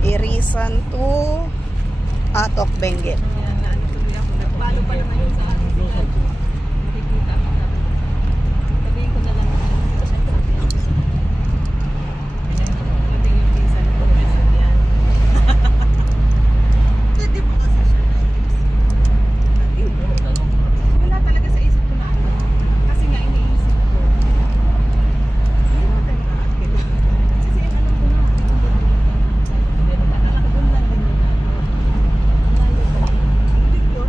Irisan to Atok Benguet. Yan, naano tuloy ako. Nagpalo pa naman yun sa akin. Nakikita ako. Sabihin ko na lang. Hindi yung pinsan ko. Yan. Hindi mo kasi siya na. Wala talaga sa isip ko na ano. Kasi nga iniisip ko. Hindi mo tayo na-active. Kasi ang alam ko na. Doon lang din yun. Malayo pa. Hindi ko.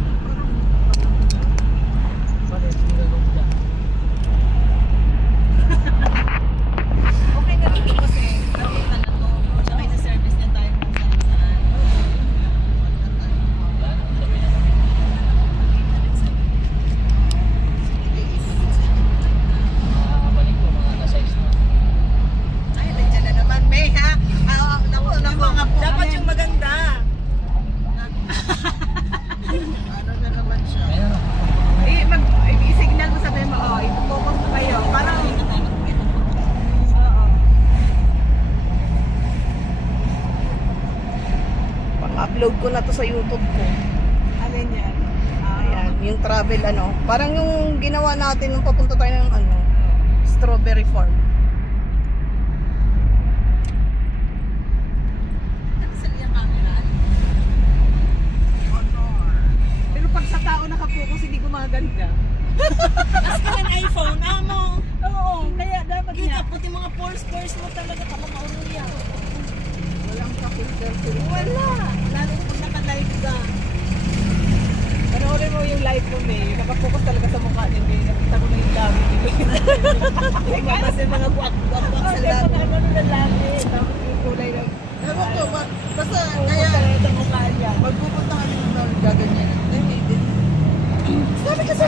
Okay na rin kasi nakita na to. Tsaka isa-service niya tayo kung saan-saan. Ay, nandiyan na naman, May, ha? Naku, mga po. Dapat yung maganda. Ano na naman siya? I-signal mo sabi mo, oh, i-focus mo kayo. Parang, oo. Pang-upload ko na to sa YouTube ko. Alin yan? Ayan, yung travel ano. Parang yung ginawa natin nung papunta tayo ng ano, strawberry farm. Saan yung camera? Pero pag sa tao nakapokus, hindi gumaganda. As ka ng iPhone, amo. Oo, kaya dapat Kita niya. puti mga pores mo talaga tama mauluya. Walang ka-filter. Wala. Lalo kung naka-live ka. Panoorin mo yung live mo, May. Nakapokus talaga sa mukha niya, May. Nakita ko na yung labi niya. Lumabas yung mga buwak-buwak sa Kasi labi. ano na labi. Tapos yung kulay ng Ewan ko, basta kaya kaya sa mukha niya. magpupunta kami ng gaganyan. Hindi. Sabi kasi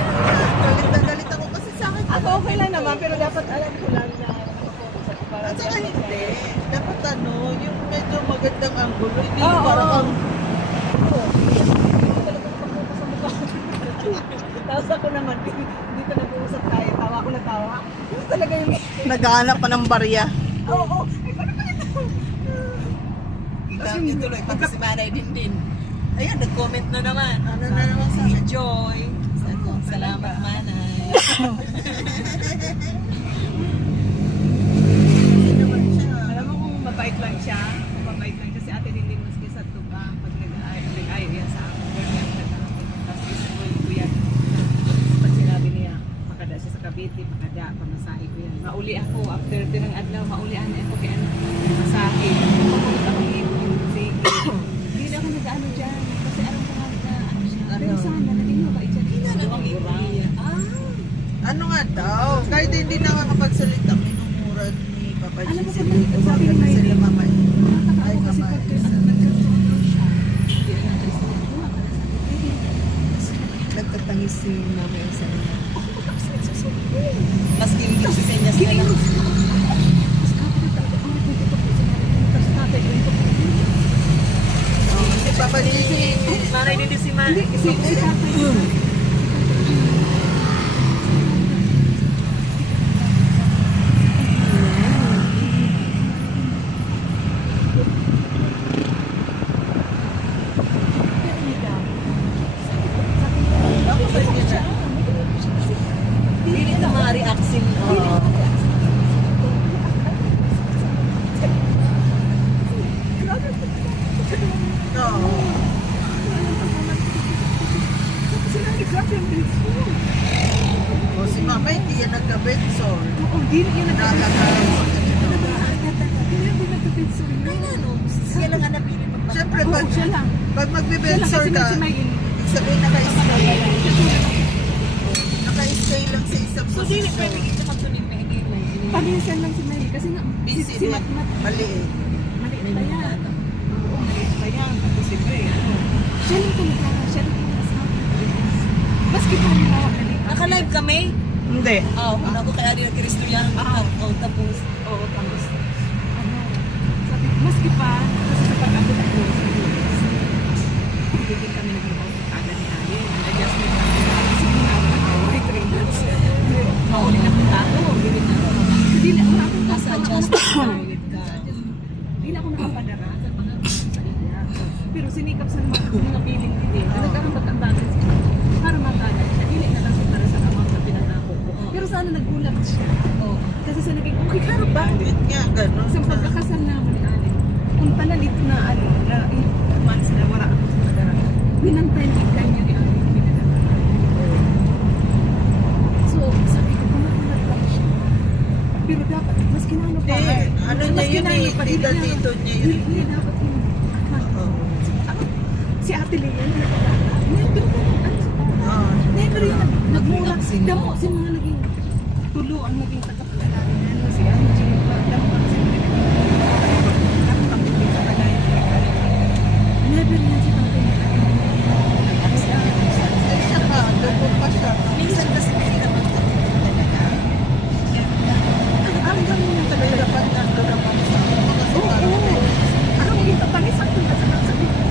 galit ako kasi sa akin. Ako okay lang naman, pero dapat alam ko lang na nakapokus ako para At saka hindi. Dapat ano, yung medyo magandang angulo. Hindi Oo, yung parang oo. ang Tapos ako naman, dito nag-uusap tayo, tawa ko na tawa. Gusto talaga yung... Naghahanap pa ng barya. Oo, ay paano ba ito? Gamit tuloy, pati si Manay din. Ayan, nag-comment na naman. ano na naman sa akin. Enjoy. Salamat, Manay. Hindi naman siya. Alam mo kung mabait lang siya, si Ate Lindin maski sa tuba, pag nag-ayaw yan sa akin. Tapos isipin ko yan. Pag sinabi niya, makada siya sa Cavite, makada, pamasahe ko yan. Mauli ako, after tirang adlaw, maulian ako kaya masahe. Pumunta ko sige. Hindi na ako nag-ano dyan, kasi alam ko nga na, ano siya. Pero sana, naging mabait siya. Hindi na naging mabait. Ano nga daw? Kahit hindi nakakapagsalita, minumura ni Papa Alam mo Jesse. kung ano, sabi ni Umaga na Maylin, sila mama. Ay, Ako kasi mama. pag nagkaroon siya, hindi na natin siya. Buwa ka na sabi. Nagtatangis si Mama Elsa. Mas kiligit si Senyas na lang. Si Papa Jesse. Manay din si Manay. Ako ba hindi na? Hindi na mga reaction. Oo. O si Mama, hindi yan nagka-bedsor. Nakakakaroon. Siya lang ang napili mo. Siyempre, Oo, siya lang. pag magbe-bedsor ka, Si Maylin. sabihin naka-stay. Naka-stay lang sa isang So, dili posisyon. pwede kita magtunin pa hindi mo. Paminsan lang si Maylin. Kasi nga, Busy si din. Matmat. Maliit. Maliit pa yan. Oo, maliit pa yan. At siyempre, siya lang talaga. Siya lang talaga. Maski pa niya. Naka-live kami? Hindi. Oo, una ko kaya din Kristo yan. Tapos, Oo, tapos, ano, sabi, maski pa, kasi sa pag-abot ako, hindi din kami nag-ibang kada ni Alin. Adjustment lang. Kasi ay 3 months. Mauli na punta ako. Limit na ako. Hindi na, wala akong nasa adjustment ka. Hindi na ako nakapadara. Bakit nga ganun? Sa pagkakasal naman ni Ali, kung tanan dito na ano, na 8 months na wala ako sa madara, minantay ni kanyo ni Ali, pinadala. So, sabi ko, kumakulat lang siya. Pero dapat, mas kinano pa. Hindi, ano mas niya yun kinano eh, pa, tita dili tito niya yun. Hindi dapat yun. Oo. Si Ate Lea, never ka ng ano sa Oo. never yun, nagmula. Sino? Damo, si mga naging tulo ang naging tagapaglalaki na ano, si Angie, damo ang si mga naging nakakapagpapit sa tagay. Never yan si Tatay na Ay, siya ka, doon pa siya. Minsan kasi hindi naman talaga. ang gano'n yung talaga. Dapat nandun naman sa kasi Oo, parang oo. Ang hindi ka pangisak ko na sa sabi ko.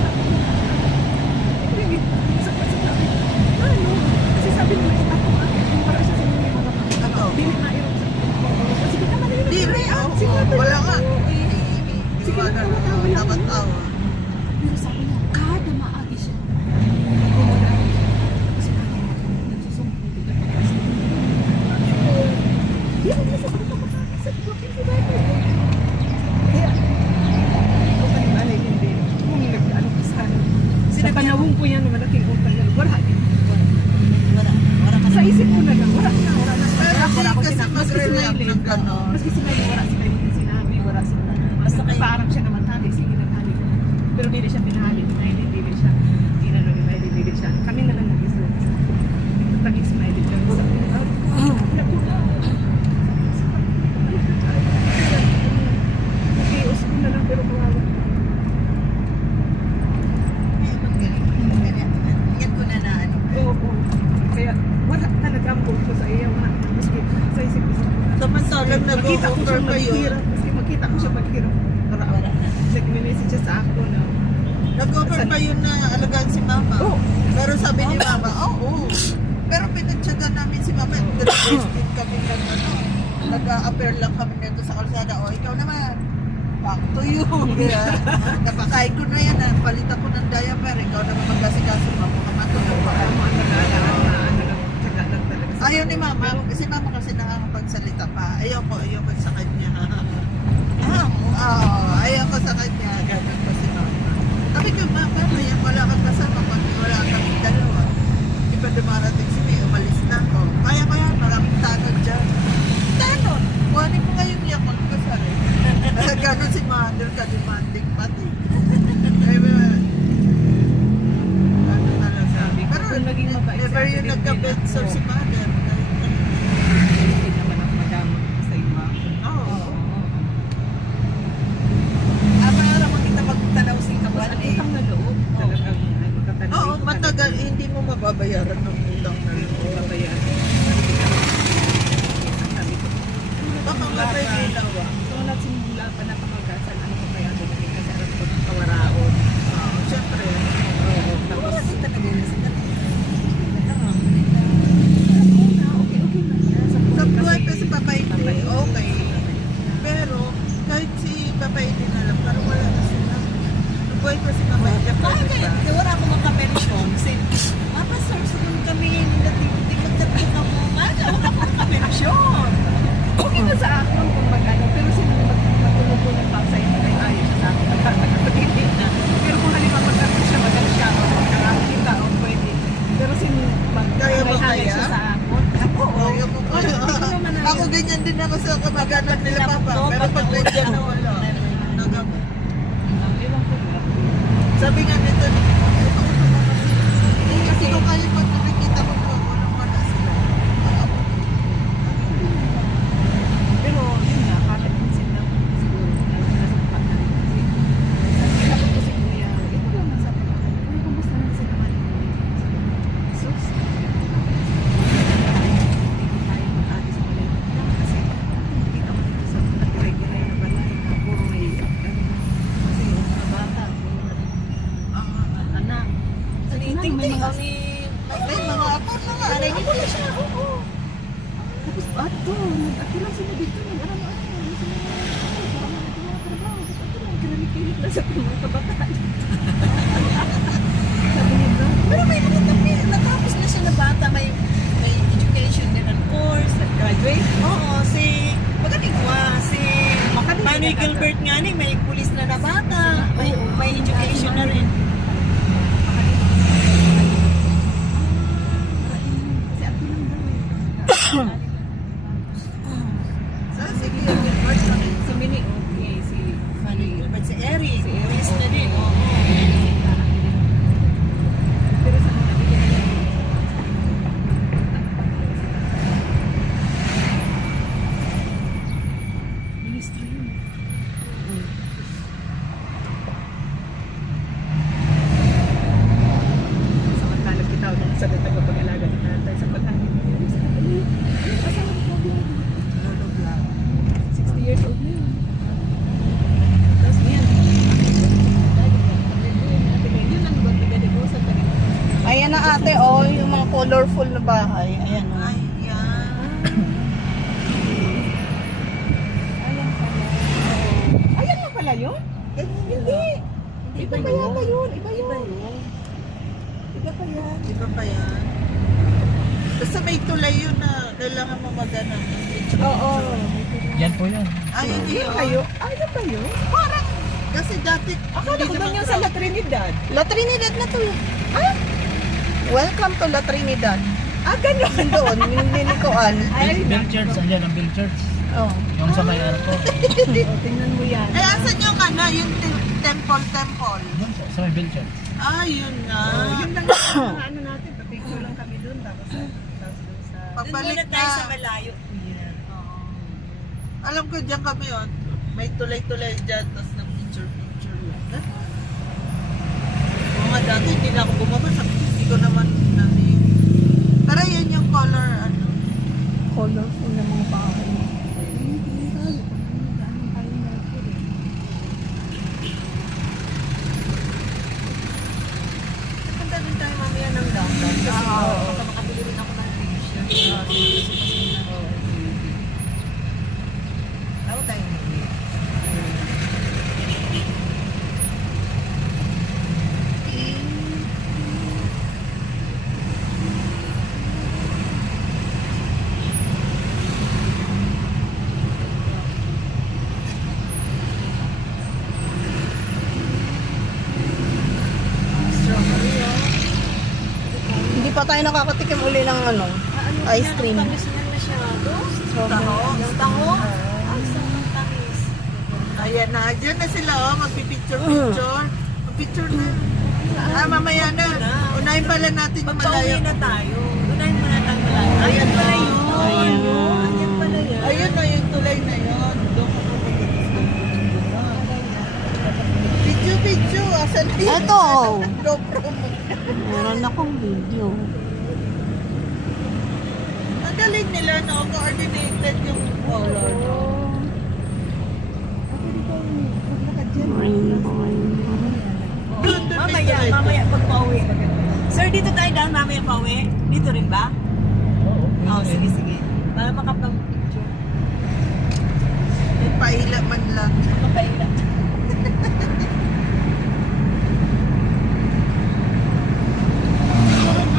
Ano? Kasi sabi nila, ako para siya sa mga ano. dili na yung kasi kita man yun. Dili, Si oo. Tatay Wala na- nga. Sige, Iwanan mo, tawa-tawa lang. tawa-tawa. Pero sabi niya, kada maagi siya. Kumula. Kasi nagsusumpong dito pa kasi. Yan ang nasa dito pa sa blokin si Bible. Kaya, kung panibalay hindi, kung nag-ano ka sana. Sa panahon ko yan, malaking utang na wala din. Wala ka Sa isip ko na lang, wala na. Pero Wala di ko kasi sinabi. Maski si mag-react Maylin, ng gano'n. maski si Maylin, wala sila yung sinabi, wala sila. Basta kayo- Parang siya naman hali, sige naghali ko. Pero hindi siya pinahali, ni Maylin, hindi siya. Inano ni Maylin, hindi siya. Kami na lang nag-isip. Tagis si Maylin lang. Nakula. Nakios ko na lang, pero kawawa. Yan ko na na ano. Oo. Kaya wala talaga ang goal ko sa iya. Maski sa isip ko sa Samantalang makita ko siya nag-o-offer pa yun. maghirap. Kasi makita ko siya maghirap. Wala na. Nag-message siya sa ako na. Nag-offer pa yun na alagaan si mama. Oo. Pero sabi ni mama, oo. Pero pinagtsaga namin si mama. Nag-tested kami ng ano. Nag-a-appear lang kami nito sa kalsada. O, ikaw naman. Back to you. Napakain ko na yan. Palitan ko ng diaper. Ikaw naman mag-asikaso. Matulog pa. Ayaw ni mama. Kasi mama kasi nakakapagsalita pa. Ayoko sa kanya. Ayaw ko sa kanya. Ganun pa si mama. Sabi ko, mama, yan wala kang kasama. Pag wala kang dalawa. Di pa dumarating si May, umalis na ako. Kaya ko yan, maraming tanod dyan. Tanod! Kuhanin mo ngayon niya kung kasal eh. Gano'n si mother ka, demanding pati. Ano talaga. Sabi ko, Pero kung naging mabait si never Ate yung Lynn nagka-bedso ako. si mother. Hindi naman ako madama sa iba. Oo. Para makita magtanaw si Tapos kawan ang eh. utang na loob. Talagang katanaw. Oo, matagal. Hindi mo mababayaran ng utang na loob. Babayaran. Sabi ko, Baka nga may ginawa. so wala simula pa napakagasan ano ko kaya doon kasi alam ko ng kawaraon. Oo, syempre. Tapos Wala din talaga yun sa kanila. okay na siya. Sa buhay pa si Papa Hindi, okay. Pero, kahit si Papa Hindi na lang, parang wala na sila. Sa buhay pa si Papa Hindi, Bakit pwede kaya? pa. Wala akong makapensyon. Kasi, Papa, source doon kami. Hindi magtapos na mo. Wala akong makapensyon. Okay na sa akin kung mag-ano, pero sino matulog ko ng pang sa inyo ay ayos siya sa akin. Magkakapagigit na. Pero kung halimbawa mag-ano siya, mag-ano siya, o magkakakita, o pwede. Pero sino Kaya ba mag-hangay kaya? siya sa akin? Oo. Ayaw mo ko. Hindi ko naman Ako ganyan din ako sa kamag-anak nila Papa. Pero pag may dyan na wala. Nagab- Ewan ko na. Sabi nga nito, ito ko naman kasi. Kasi kung kayo pag nakikita ko po, walang wala sila. Pero yun nga, kahit minsan lang siguro nasapat na rin kasi sabi ko si Kuya, ito lang nasabi ko, Kuya, kumusta na si naman yung sus? Hindi tayo mag-agi sa balay lang kasi nakikita ko dito sa nag-regular na balay na puro may kasi yung mga bata, puro na rin anak. Tinitingting May mga- kami. May mga apo na nga. Aray, hindi ko siya. Oo. Tapos ato, nag-ato lang sila dito, nag-aram-aram. Kinalikilip na sa mga kabataan. Sabi nito, Pero may mga tabi. Natapos na siya na bata. May education din ng course. graduate. Oo, si... Magaling ko si ni Gilbert nga ni, may pulis na na bata, may education na rin. Kasi ato lang daw eh. Saan si Gilbert? Si Mini, okay, si Manny Gilbert, si Eric, Si Eric, pulis na din. Oo. pero sa mga nabigyan nila. Ministry yun. Samantalang kita o sa tagapag-alaga ni tatay sa paghahin. Asawa ko din. 60 years old na yun. Tapos yan. Yun ang magbibigay ko sa tabi. Ayan na ate, oh, yung mga colorful na bahay. Ayan, oh. Ay, yan. Ayan na pala yun? Hindi. Iba pa yata yun. Iba yun. Iba pa yan. Di ba pa yan? Basta may tulay yun na kailangan mo magana. Oo. Yan po yan. Ayun yun. Kayo? Ayun ba yun? Parang, kasi dati, Akala ko doon yung sa La Trinidad. La Trinidad na to. Ah? Welcome to La Trinidad. Ah, ganun. Doon, yung linikuan. Ay, Bill Church, andyan ang Bill Church. Oh. Yung sa may airport. tingnan mo yan. ay, asan yung ano, yung temple. Doon sa may Bill Church. Ah, yun na. Yun lang yung mga ano natin. Papicture lang kami doon. Tapos doon sa... Doon Pabalik muna tayo na. sa malayo. Oo. Alam ko dyan kami yun. May tulay-tulay dyan, tapos nag-picture lang. Oo nga, dati hindi na ako bumabas. Hindi ko naman namin. Pero yun yung color, ano. Colorful na mga bahay. Punta din tayo mamaya ng downtown. Kasi baka makabili rin ako ng t-shirt. Ako tayo mamaya. Hindi pa tayo nakakatikim uli ng ano, ice cream. Tamis niyan masyado. Taho. Yung taho. Ay, sobrang tamis. Ayan na, dyan na sila, oh. Magpipicture. Magpicture na. Ah, mamaya na. Unahin pala natin yung Magpauwi malaya. na tayo. Unahin muna tayo malayo. Ayan pala yun. Ayan. Ayan pala yan. Ayun na, yung tulay na yun. Doon ko Video. Asan na yun? Eto. GoPro mo. Meron akong video. Ang galing nila, no? Coordinated yung color. Doon may tulay. Mamaya pag pauwi. Sir, dito tayo dahil mamaya pauwi. Dito rin ba? Oo, sige. Para makapang picture. May paila man lang. Makaila.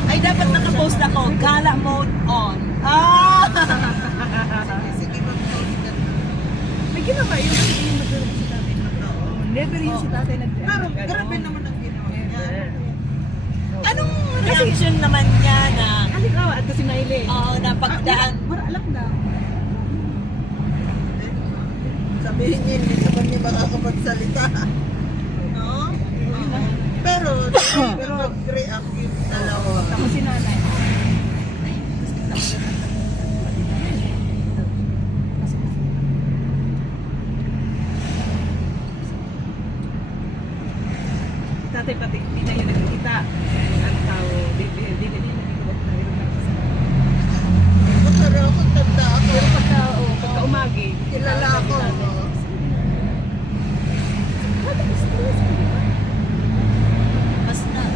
Ay, dapat nakapost ako. Gala mode on. Ah! Sige, mag-post ka na. May ginawa yun. Hindi yung nagkaroon si tatay. Never yun si tatay nag-ano. Pero grabe naman ang ginawa niya. Anong reaction naman niya na Halimbawa, at si Mayle. napagdaan? Wala lang na. Sabihin niya, hindi naman niya makakapagsalita. No? Pero, mag-react yung dalawa. Tapos si nanay. Tatay pati, hindi na yun nagkikita. Ang tao, di na yun nagkikita. Pero ako tanda ako. Pero pagka umagi, Kilala ako.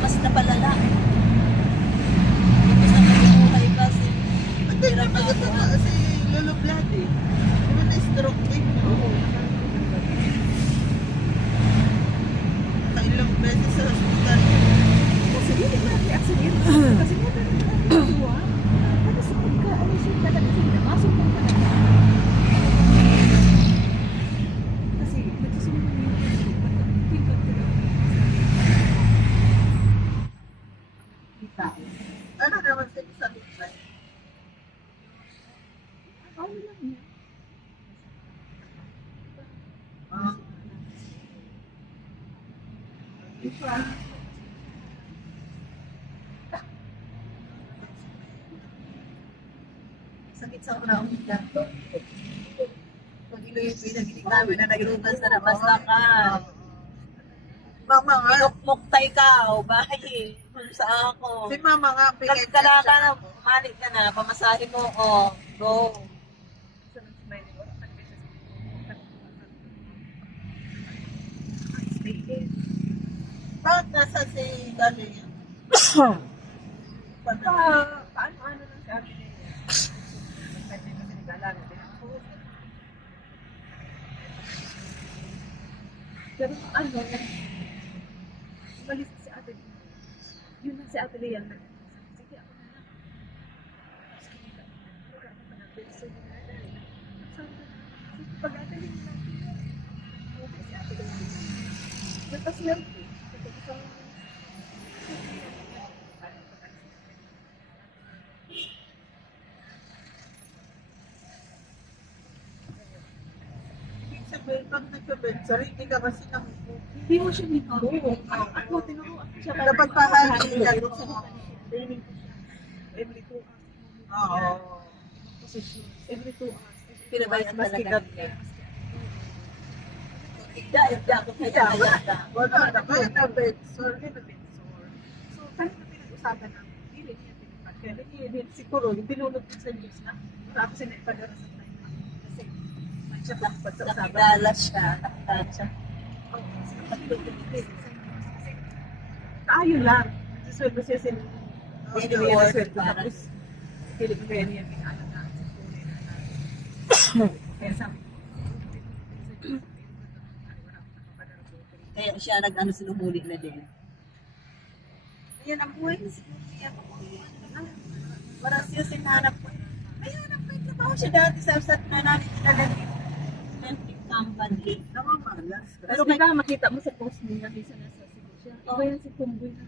Mas napalala. Imbis na magbuhay kasi. Hindi na maganda nga si Lolo Vlad eh. Di ba na-stroke din? Kailang beses sa hospital. kasi hindi na reaction kasi nga talaga tapos pagka ano siya talaga siya napasok ng talaga Sakit sa una ang higla. Pag iloy-iloy na ginig namin na nagrutas na nabasta ka. Mama nga, Pinukmuktay ka o bahay. Kung sa ako. si mama nga, pingin Kala ka na, malik ka na, pamasahe mo, o, go. Bakit nasa si Dali? Paano lang sa akin niya. Kasi nag-alala din ako. Pero ano, umalis si ate. Yun na si ate Leah. Sige, ako na lang. Sige, magkakaroon pa ng peso. Pag-ate Leah natin. Okay, si ate Leah. Nagpaswerte. Ibig sabihin, pag nagka-benzer, hindi ka kasi namupo. Hindi mo siya nito. Ako, tinuruan ko siya. Dapat pahalin nila doon. Training ko siya. Every 2 hours. Oo. Position. Every 2 hours. Pinabayaan Maski talaga gabi. niya. Higda ko kaya ka. Wala na, kaya na-benzer. So, kahit na pinag-usapan namin, hindi niya pinipad. Kaya hindi siguro, yung binulog ko sa Diyos na tapos sinipagara sa tayo. Kasi, may siya dapat sa usapan. Nakidala siya. Nakidala siya. Tayo lang. Sasweldo siya sin Hindi niya worth sweldo. para. Tapos, pilit ko yan yung pinalagaan sa tunay na natin. Kaya sabi ko, Kaya siya nag-ano sinumuli na din. Ayan ang buhay niya siguro niya. Parang siya sinanap ko. May hanap ko yung trabaho siya dati sa usat na namin renting company. Namamalas. pero kaya makita mo sa post niya, kasi nasa Cebu siya. Iba yan si Kumboy na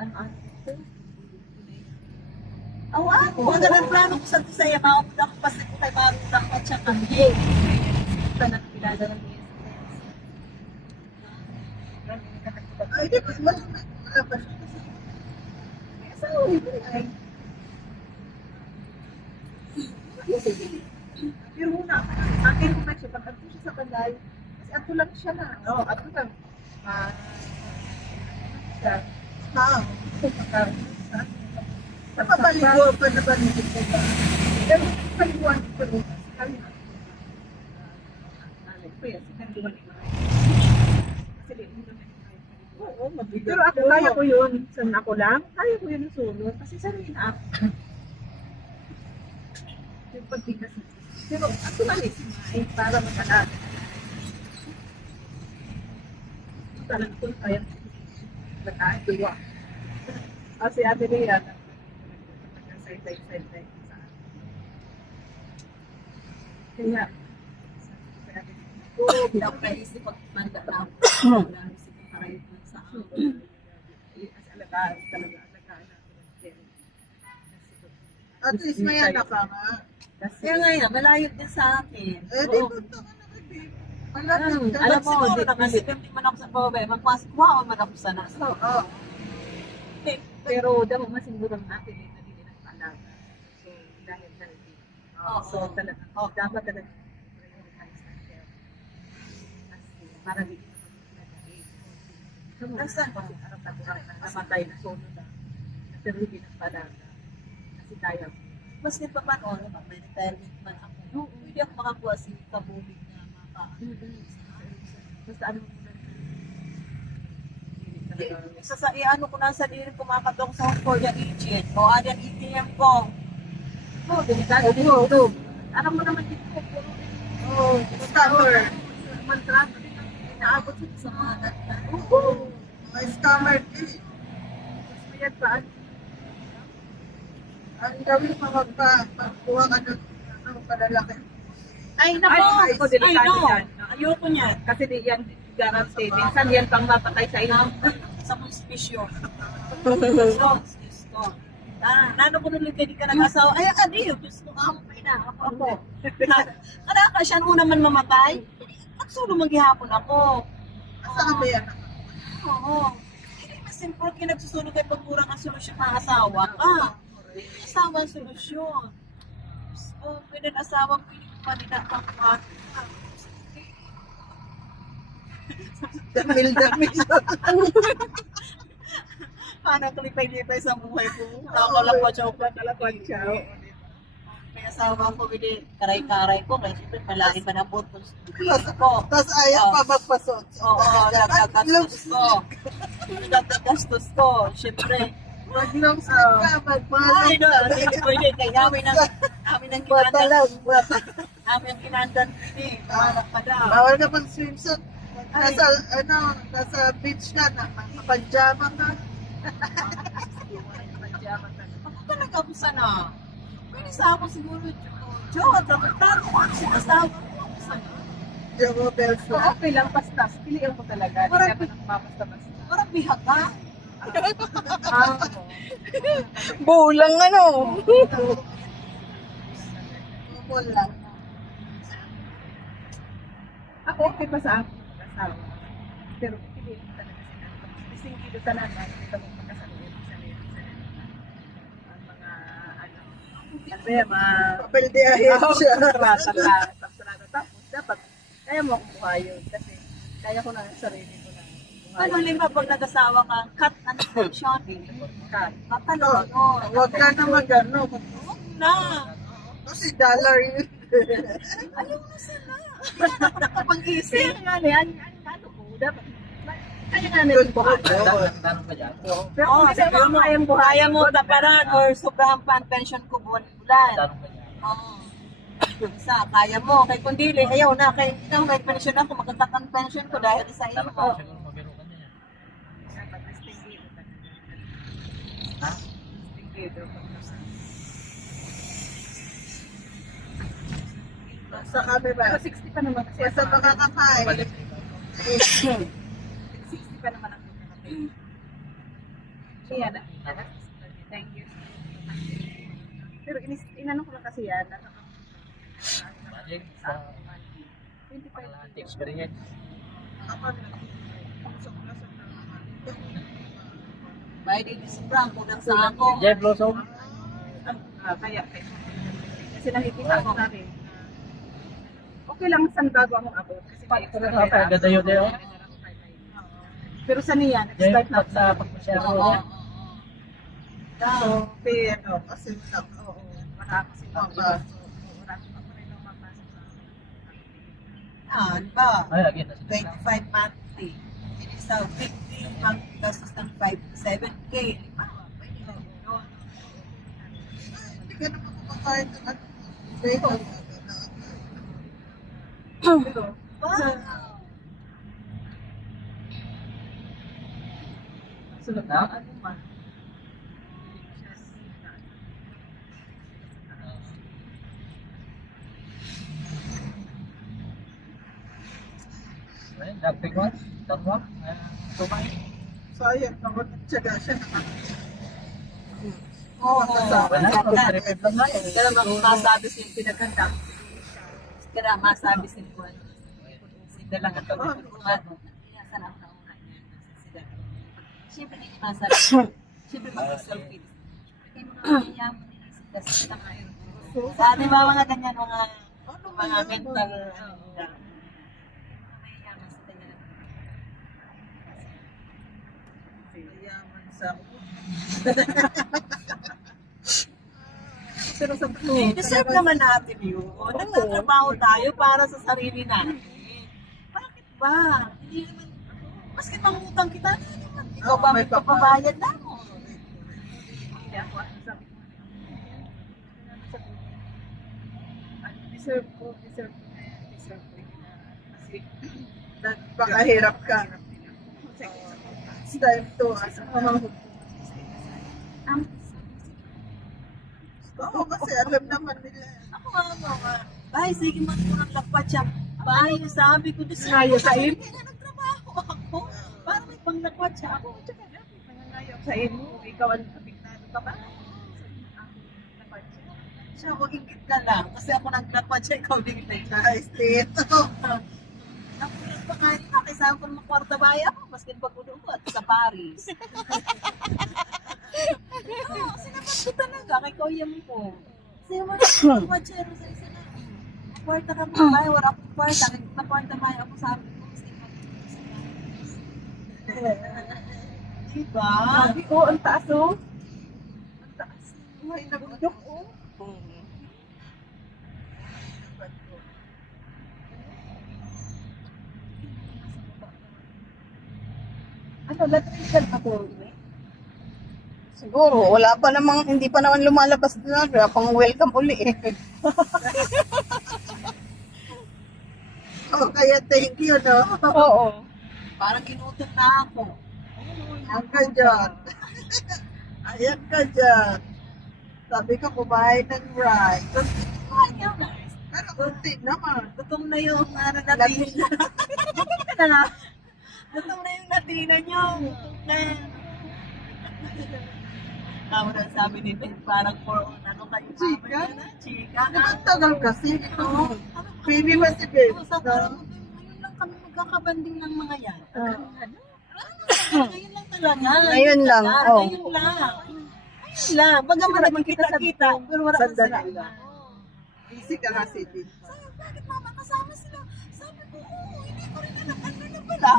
ano ito. Aw, ako. Ang ganang plano ko sa Tisaya. Maupod ako pa sa kutay maupod ako at siya kami. Ito na pinada ng niya. Ay, di ba? Wala ba siya kasi? Sa uwi ko ay. Pero una, akin ko siya, pag ato siya sa balay, kasi ato lang siya na. Oo, ato lang. Siya. Ha? Napabaligo pa na baligo ko ba? Pero paliguan ko rin. Kami na. Kaya, sikanduan ni Mara. Kasi di mo naman kaya paliguan. Oo, mabigat. Pero ako, kaya ko yun. San ako lang, kaya ko yun sulod. Kasi sarili na ako. Yung pagbigas. Pero ako malis, ay para mag-anak. Talagang ko kaya nagkain tuwa. Kasi ate Leah, nagkasay-say-say sa akin. Kaya, Hindi ako naisip pagmanda na ako. Naisip ko para yun sa akin. as alagaan talaga, alagaan natin. At least may anak ka nga. Kaya nga yan, malayo din sa akin. Eh, di punta ka na kasi. Malapit ka. Alam mo, nakasipim din man ako sa babae, magpasok, wow, man ako sa nasa. Oo. Pero daw masigurang natin ay nabili ng paalaga. So, dahil healthy. So, talaga, dapat talaga prioritize na care. Kasi, para di ka naman Nasaan ba? Arap-arap na namatay na sono na. Pero hindi ng paalaga. Kasi kaya. Mas din pa man, ano, pag may retirement man ako, hindi ako makakuha si kabulig na maka. Basta ano mo na. Isa sa ano ko na sa diri kumakatong sa Korean agent. O, adyan ATM ko. Oh, delikado din ito. Alam mo naman dito ko puro Oo, scammer. mantrato din ang inaabot sa mga data. Oo. Mga scammer din. Mas mayad pa. Ang gawin mo magkuha ka ng kalalaki. Ay, Ay, ako, delikado yan. Ayoko niyan. Kasi di yan guarantee. Minsan yan pang mapatay sa inyo. Sa konstipisyon. Diyos ko. Nano ko nulit kayo di ka nag-asawa. Ay, adi, Diyos ko, ako na. Ako. Kada ka siya nung naman mamatay. At sulo maghihapon ako. Asa ka ba yan? Oo. Hindi mas simple kaya nagsusunod ay pagkurang ang solusyon ng asawa ka. Hindi yung asawa ang solusyon. So, pwede na asawa, pwede mo pa rin ang pangkwato ka. Damil-damil. Paano kalipay-lipay sa buhay ko? Nakakalapatsaw pa. Kalapatsaw. May asawa ko, hindi karay-karay ko. Kaya siyempre, malaki pa na po itong bibili ko. Tapos ayaw Oh. pa magpasot. Oo, nagkagastos ko. Nagkagastos ko. Siyempre, Mag-long sleeve ka, ay, no, hindi pwede. Kaya amin ang Bata kinandan. lang, bata. Amin ang kinandan. Hindi, pangarap pa daw. Bawal ka pang swimsuit. Nasa beach ka, nakapajama ka. Ako talaga ako sana. Pwede sa ako siguro, Joe, trabatado ko ang sinasawa ko. Ako sana. Joe Bells So, lang. okay lang, basta. Piliin mo talaga. Hindi ka nang mapasta-basta. Parang bihaga. Bulang ano. Umul lang. Ako, okay pa sa akin. Asawa. Pero piliin mo talaga sila. Disinggido talaga. Hindi ka magpakasaluhin sa ang mga, ano, kasi, Papel de ahead siya. Tapos, dapat, kaya mo akong buhayon. Kasi, kaya ko na ang sarili ko na Ano buhayon. lima pag nag-asawa ka, cut ang tension. Cut. Matalo. Huwag ka na mag-ano. Huwag na. Kasi dollar yun. Ayaw na sila. Wala na ako nakapag-isip. Kaya nga yan, ano ko, dapat, kaya nga nila buhayon. Tanong ka dyan. Pero kung hindi mo kayang buhayon, Kaya mo taparan or sobrahan pa ang pension ko buwan-bulan. Tanong ka dyan. Oo. Isa, kaya mo. Kay Kundili, ayaw na. Kay ikaw, may pension ako. Magkakat ang pension ko dahil sa iyo. Tanong ka, siguro mabiro ka niya. dapat distinguido ka. Ha? Distinguido ka. Sa kami ba? Pero 60 pa naman kasi. Basta makakakain. Balik. 60 pa naman ako. Kaya na. Thank you. Pero inano ko lang kasi yan. Balik sa 25. experience. By the December, kulang sa ako. Jeff Blossom. Kaya. Kasi nakikita ko na rin. Okay lang saan bago akong abot. Kasi may extra pera. Ganda yun eh. Pero sa niya, Jeff, nag-start na pag sa pagpasyal ko Oo. niya. So, pero, kasi Oo, wala kasi Mabas. wala ako rin ang mapasok sa Yan ba? Ay, again. 25 monthly. It is a 50 month gastos ng 7K. Pwede na yun. hindi ka naman kumakain ng ano. Bacon. Pero, Sunod na? ano man. Ay, dagpig mo? Dagwa? Tumay? Sayang naman. Tiyaga siya. Oo. Wala, pag-tripid lang na. Kaya masabi siya yung pinaganda. Kaya masabi siya po. Sila lang ang pagkukumat. Saan ako nauna niya? Sila. Siyempre hindi masabi. Siyempre mag-selfie. Hindi mo naman yayaman nilisip kasi sa ngayon. Sa ating mga ganyan, mga mental, mayayaman sa ganyan. Yaman sa Pero sa Deserve naman natin yun. Nagtatrabaho tayo para sa sarili natin. Bakit ba? Hindi naman, maski mangutang kita, hindi naman. Ikaw Oo, ba may may papabayad na mo? Hindi ako ano sabi ko. Deserve ko na yan. Deserve ko yun na. Kasi, Nagpakahirap ka. It's time to Oo, kasi alam naman nila. Ako nga. Bay, sige man ko ng lakpat siya. Bay, sabi ko, deserve Ngayon ko sa na iyo? kaya nagtrabaho ako. Para may panglakpat siya ako. tsaka dapat nangangayo sa inyo. Ikaw ang apektado ka ba? Ako, dapat siya. Siya, magigit ka lang. Kasi ako naglakwat siya, ikaw din naglakwat. Guys, dito. Ako nagpakain na, kasi sa ako makwarta bahay ako, maskin pagkudugot sa Paris. Oo, sinabat ko talaga kay kuya mo ko. Kasi yung machero sa isa na. Kwarta ka mo bahay, wala akong kwarta. Kaya makwarta bahay ako sa akin ko, maskin pagkudugot sa Paris. Diba? Sabi ko, ang taas oh. Ang taas. May nabundok, oh. Ano, latrisan ako. Siguro, wala pa namang, hindi pa naman lumalabas na. Kaya pang welcome uli eh. Oh, kaya thank you, no? Oo. Parang ginutom na ako. Ayan ka dyan. Ayan ka dyan. Sabi ko, kumain ng rice. Pero kunti naman. Gutom na yung natina. Gutom na. Gutom na yung natina nyo. Gutom na. Tama na sabi ni Ben, parang for ano kayo. Chika? Chika. Ang tagal kasi. Baby ba si Babe? Sabi ko, ngayon lang kami magkakabanding ng mga yan. Ngayon lang talaga. Ngayon lang, oh. Ngayon lang. Ngayon lang. Baga man nagkikita-kita. Pero wala kang Sandali sila. lang. Busy ka kasi din. Sabi, bakit mama kasama sila? Sabi ko, oo, hindi ko rin alam. Ano na pala?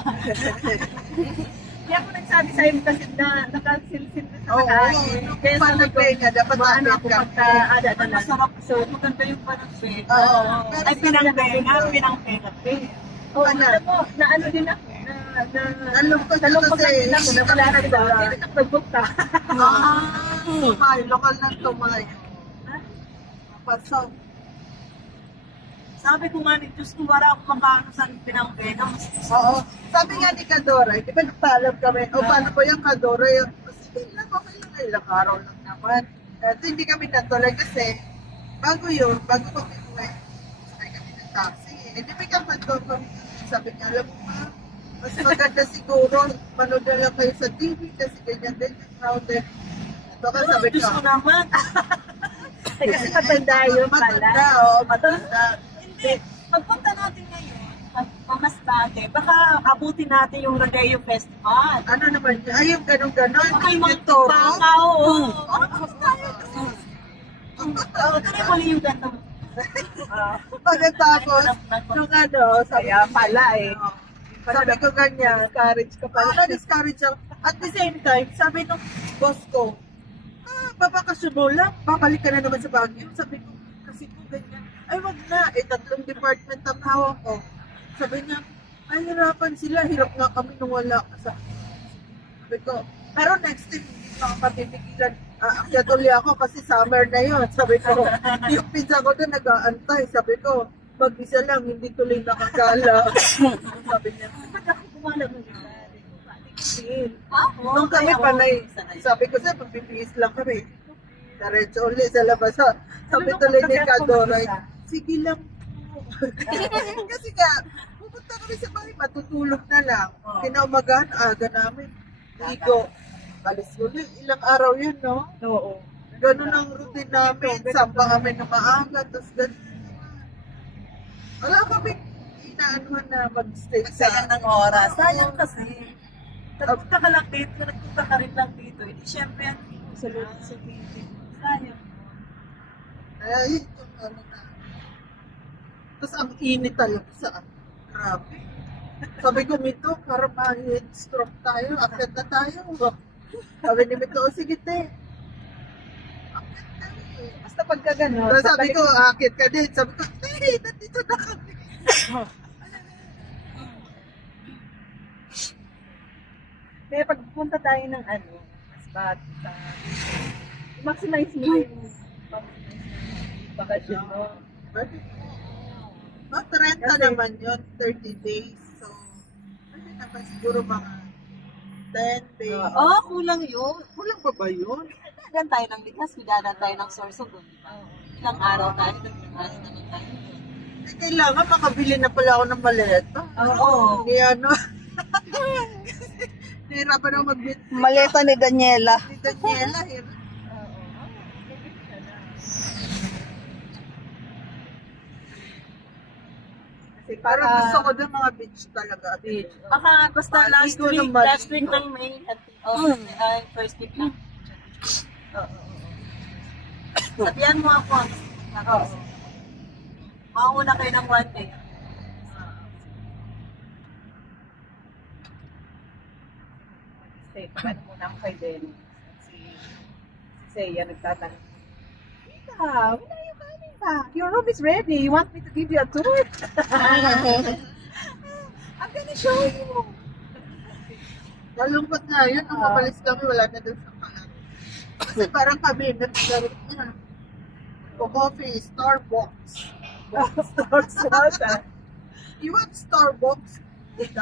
Hindi ako nagsabi sa'yo kasi na nakasilsil na sa Oo, nakain. kaya sabi ko, dapat Maano update ako ka. pagka ada na lang. Masarap. So, maganda yung panagpay. Oo. Ay, pinangbenga. Pinangbenga. Oh, Ano? alam mo, na ano din ako, Nalungkot ka nalungkot kasi. din ako, na wala na ba? Hindi ka nagbukta. Tumay, lokal ng tumay. Pasok. Sabi ko nga ni Diyos ko, wala akong makaano sa pinangbenga. Oo. Sabi nga ni Kadora, di ba nagpaalam kami, o paano ba yung Kadora yung, sige lang, okay lang, ilang araw lang naman. At hindi kami natuloy kasi, bago yun, bago kami uwi, sakay kami ng taxi. Eh, di ba kapag kami, sabi niya, alam mo ma, mas maganda siguro, manood na lang kayo sa TV kasi ganyan din yung crowded. Ito ka sabi ko, Diyos ko naman. Kasi matanda yun pala. matanda, oo, matanda. Hindi. Pagpunta natin ngayon, pamasbate, baka abutin natin yung Rodeo Festival. Ano naman yun? Ay, yung ganun-ganon. Ay, mga Yung toro. baka, oo. Oo, tuloy mo yung ganito. Pagkatapos, nung ano, sabi Kaya pala eh. Sabi ko ganyan. Courage ka pala. Na-discourage ako. At the same time, sabi nung boss ko, babakasyon mo lang, babalik ka na naman sa Baguio. Sabi ko, kasi po ganyan. Ay, wag na. 3 department ang hawak ko. Sabi niya, ay, hirapan sila. Hirap nga kami nung wala ka. Sabi ko, pero next time, hindi ko mapipigilan. Akyat uli ako kasi summer na yun. Sabi ko, yung pizza ko doon nag-aantay. Sabi ko, mag-isa lang, hindi tuloy nakagala. Sabi niya, Ba't ako gumala mo dito? nung kami panay, sabi ko sa'yo, magpipihis lang kami. Diretso uli sa labas. Sabi tuloy ni Kadora, sige lang po. Kasi nga, pupunta kami sa bahay, matutulog na lang. Kinaumagahan, aga namin. Ligo. Alis uli, ilang araw yun, no? Oo. Ganun ang routine namin. Samba kami na maaga, tapos ganun. Wala kami inaanuhan na mag-stay sa... Sayang ng oras. Sayang kasi. Nagpunta ka lang dito, nagpunta ka rin lang dito. Hindi syempre yan. Salud sa TV. Sayang. Ay, yung ano na. Tapos ang init talaga sa grabe. Sabi ko, Mito, para ma-heat stroke tayo, akit na tayo. Sabi ni Mito, o sige te. Akit tayo eh. Basta pagka gano'n. Tapos sabi ko, akit ka din. Sabi ko, te, nandito na kami. Kaya pagpunta tayo ng ano, spot sa maximize mo yung bakasyon mo. No, 30 naman yun, 30 days. So, ano naman siguro mga 10 days. Oh, kulang yun. Kulang pa ba yun? Dadan tayo ng ligas, dadan tayo ng sorsogon. Ilang araw tayo, naman tayo. Eh, kailangan makabili na pala ako ng maleta. Oo. Kaya ano, nahirapan ako mag-bit. Maleta ni Daniela. Ni Daniela, hirap. Kasi Pero para gusto ko din mga beach talaga. beach. Baka basta Maligo ng maligo. last week ng May. Ay, first week na. Sabihan mo ako. Mauna kayo ng one day. Stay, ano muna ako kay Denny. Si Seiya nagtatanong. Tita, when are you coming back? Your room is ready. You want me to give you a tour? I'm gonna show you. Nalungkot nga yun, nung mabalis kami, wala na doon sa kanan. Kasi parang kami, nagsasarit niya. Coffee, Starbucks. You want Starbucks? Sabi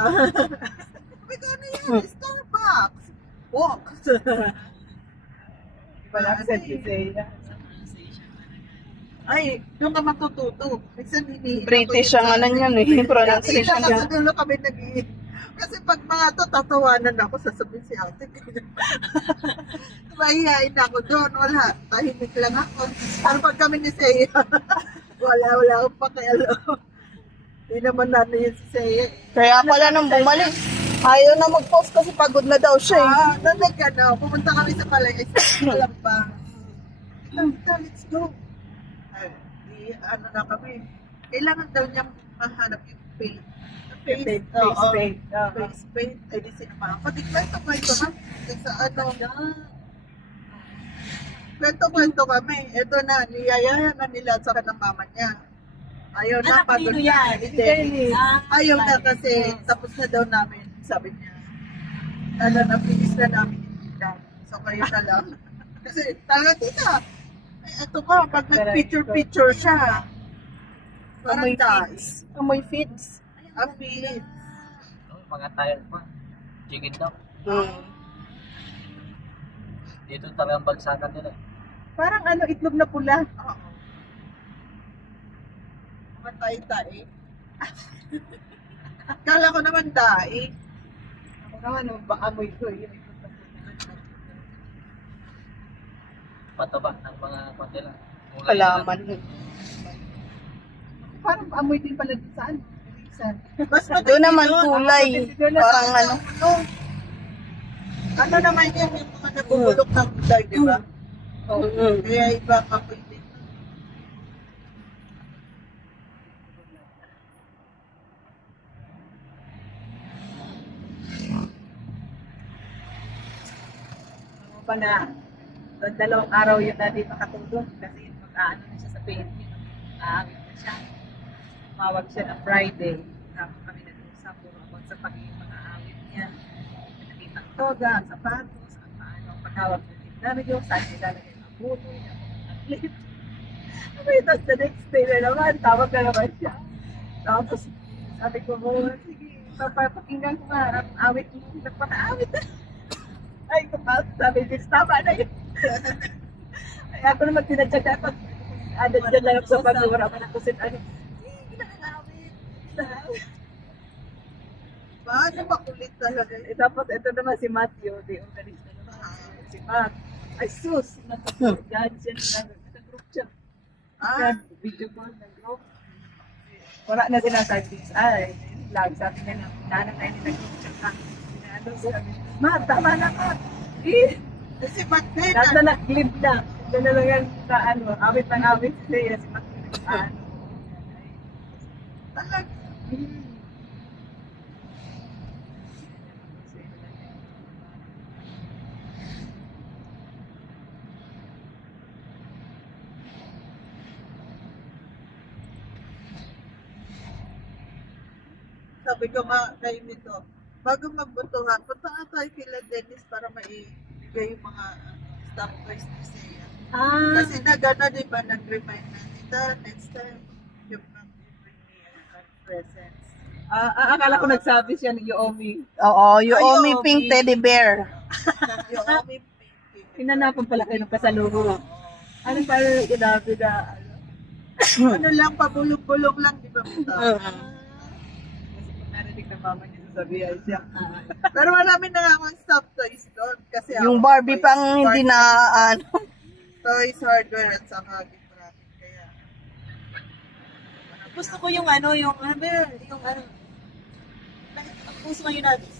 ko, ano yan? Starbucks. Box. Iba lang sa Seiya. Ay, doon ka matututo. Minsan hindi. British ang ano niyan eh, pronunciation Kasi niya. dulo kami nag-iit. Kasi pag mga to, tatawanan ako, sasabihin si ate. Mahihain ako doon, wala. Tahimik lang ako. Pero pag kami ni Seiya, wala akong pakialam. Hindi naman natin yun si Seiya. Kaya pala nung bumalik, ayaw na mag-post kasi pagod na daw siya eh. Nanagyan na. Pumunta kami sa palay. Alam ba? Let's go. Ay, ano na kami. Kailangan daw niyang mahanap yung face. Face Oo. paint. Face paint. Ay, di sinama. Pati kwento na. Sa ano. Kwento kami. Ito na, niyayahan na nila sa kanang mama niya. Ayaw na, Anak pagod nino na. yan? Si Dennis. Ayaw na kasi tapos na daw namin, sabi niya. Ano na, finish na namin yung tita. So kayo na lang. Kasi talaga tita, ay, ito ka, pag nag-picture siya, parang Amoy dies. feeds. Amoy feeds. Apid. Mga tire pa. Chicken daw. Dito talagang bagsakan nila. Parang ano, itlog na pula. Oo. Mga tayo-tayo. Kala ko naman daig. Ako naman, baamoy ko. Yung itlog na pula. Pataba ng mga kondela. Halaman. Parang amoy din pala dun sa ano. Irisan. Mas Doon naman kulay. Parang ano. Ano naman yan, yung mga nabubulok ng kulay, di ba? Kaya iba ka pwede. Ano pa na, dalawang araw yun na di makatulog kasi mag-aano na siya sa painting. Aawit na siya. Tumawag siya ng Friday. Tapos kami nag-usap puro about sa pagiging mag-aawit niya. Nakita ang toga, ang sapatos, ang paano ang pagkawag ng tindario, saan niya ilalagay ang buto, yung atlet. Okay, tapos the next day na naman, tawag na naman siya. Tapos sabi ko, sige, papakinggan ko nga ang awit mo, nagpaka-awit na. Ay, kapag sabi niya, tama na yun. Ay, ako naman tinatsaga pag dyan lang ako sa pag-uura ko na kusin, ano, sige, nag-awit. Paano makulit talaga yun? Eh, tapos ito naman si Matthew, the organista naman. Si Matt. Ay, sus! Nagka-group siya. Nagka-group siya. Video call ng group. Wala na sinasabi. Ay, vlog. Sabi niya na, nanan na yun nag-group siya ka. Ano sabi, Matt, tama na ka. Eh, Kasi ba't din, lahat na nag-clip na. Doon na lang yan sa ano, awit ng awit siya. Si Matthew nag-ano. talaga. Sabi ko nga kayo nito, bago magbutuhan, punta nga tayo kila Dennis para maibigay yung mga stock toys ni Seiya. Kasi nag-ano, di ba, nag-remind na nita, next time, yung mag-bring me presents. Akala ko nagsabi siya ni Yomi. Oo, you Ay, owe me Yomi. pink teddy bear. Yung Omi Pinky. Hinanapan pala kayo ng kasaluho. Ano pala ginabi na, Ano lang, pabulong-bulong lang, di ba? Kasi kung narinig ng mama niya, sasabihan siya. Pero marami na nga akong stock toys doon. Kasi Yung ako, Barbie toys, pang hindi na ano. Toys, hardware, at saka gift wrapping. Kaya, Gusto ko yung ano, yung ano, ang puso ngayon natin.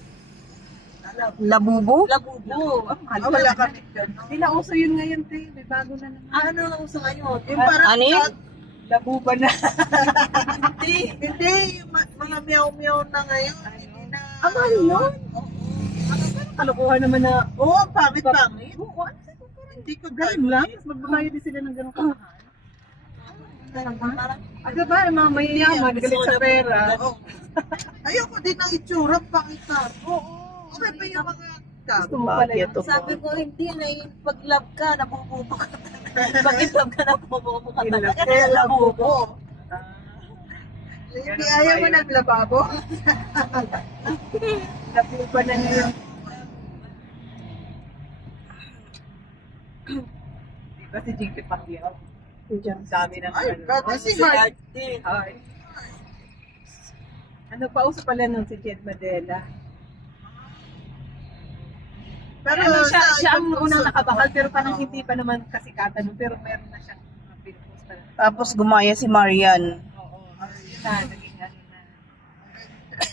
Labubo? Labubo. Wala kami dyan. No? Hindi na uso yun ngayon, te. May bago na naman. Ano ang uso ngayon? Yung parang Ano yun? Labuban na. Hindi, yung mga meow-meow na ngayon. Hindi na. Mahal nun? Kalokohan naman na. Oo, pangit-pangit. Oo, Hindi ko ganun lang. Tapos magbabayad din sila ng ganun kamahal. Parang, Ano ba, yung mga mayayaman, galit sa pera. Oo. Ayoko din ng itsura, pangit na. Oo. Okay pa yung mga Gusto mo pala yun. sabi ko, hindi na yun. Pag love ka, nabubuto ka talaga. Pag in love ka, nabubuto ka talaga. Kaya labubo. Hindi ayaw mo ng lababo? Labuban na ngayon. Di ba si Jinky Pacquiao? Dami na Ay, naman. pati si Si Mark. Arte. Ay. Ano pa uso pala nun si Jed Madela? Pero Ano, sa siya ang ibang unang puso. nakabakal pero parang Oo. hindi pa naman kasikatan nun, pero meron na siyang mga pinupost pa na. Tapos gumaya si Marian. Oo. Yun na, naging ano na.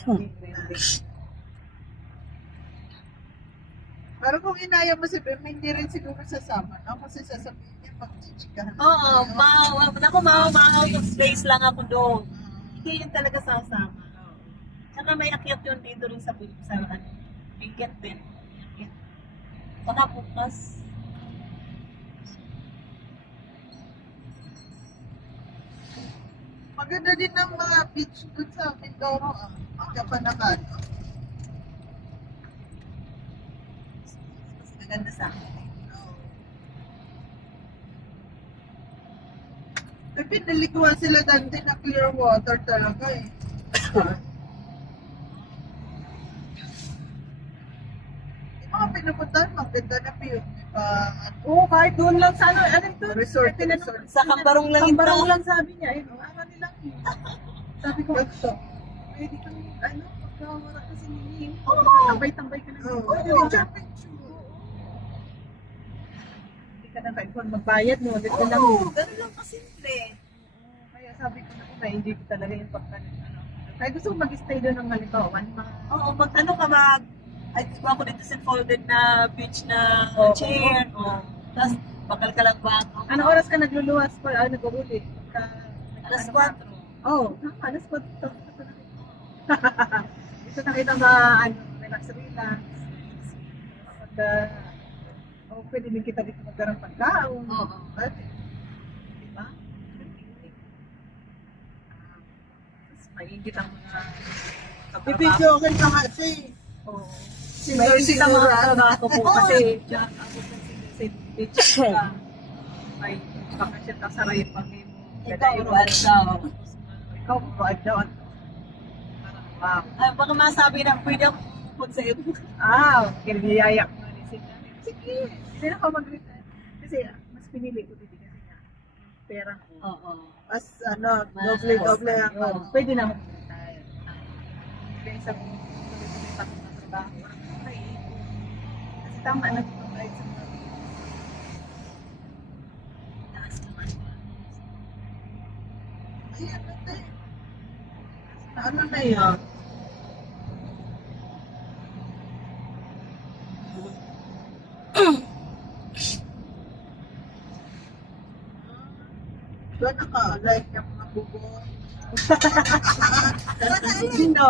Naging trending. Pero kung inaya mo si Bem, hindi rin siguro sasama, no? Kasi sasabihin niya pag-chichikahan. Oo, maaw. Space lang ako doon. Hindi yun talaga sasama. Saka may akyat yun dito rin sa ano, Bigat din. Akyat. Baka bukas. Maganda din ng mga beach doon sa Mindoro, ang Kapanakan. Mas maganda sa akin. Eh, pinaliguan sila dati na clear water talaga eh. Yung mga pinupuntahan, maganda na view. Diba? Oo, kahit doon lang sa ano ito? Resort, Tinanong- resort. Sa Kambarong lang ito. Kambarong lang sabi niya, eh, ano nila. Sabi ko, Ganito. pwede kang, ano, pagkawala kasi ni tambay-tambay ka na. Oo, Pwede picture, ba? picture. Hindi ka na kaibon magbayad, no? Ulit ko lang. Oo, ganun lang kasimple. Kaya sabi ko na, na-enjoy ko talaga yung pagkain. Ano. Kaya gusto ko mag-stay doon ng halimbawa, mga Oo, mag ano ka ay, di ba ako dito sa folded na beach na Oo. chair. Oo. Tapos, bakal ka lang ba? anong oras ka nagluluwas pa, nag-uuli? Alas 4. Oo, alas 4. Dito nakita ba, ano, relax. Pag, pwede din kita dito magkaroon pagkaon. Oo. Pwede. Diba? Tapos maingit ang mga Bibidyo ka na nga siya eh. Oo. Singer ang mga siguro. trabaho ko kasi dyan ako sa beach ka. May bakasyon ka sa Raya Pangin. Ikaw, ruwan daw. Ikaw, ruwan daw. Parang, wow. Ay, baka masabi na pwede ako pupunta sa iyo. Kiniyayak mo ni Sina. Sige, hindi na ako mag-return. Kasi mas pinili ko dito kasi nga. Pera ko. Oo. Mas ano, doble-doble ang ano. Pwede na ako mag-retire. Kaya sa tuloy-tuloy pa ako ng trabaho. Ay, kasi tama na ito kahit sa mga Taas naman. Ayan na tayo. Ano na yun? Doon naka-like yung mga bubong. Sino?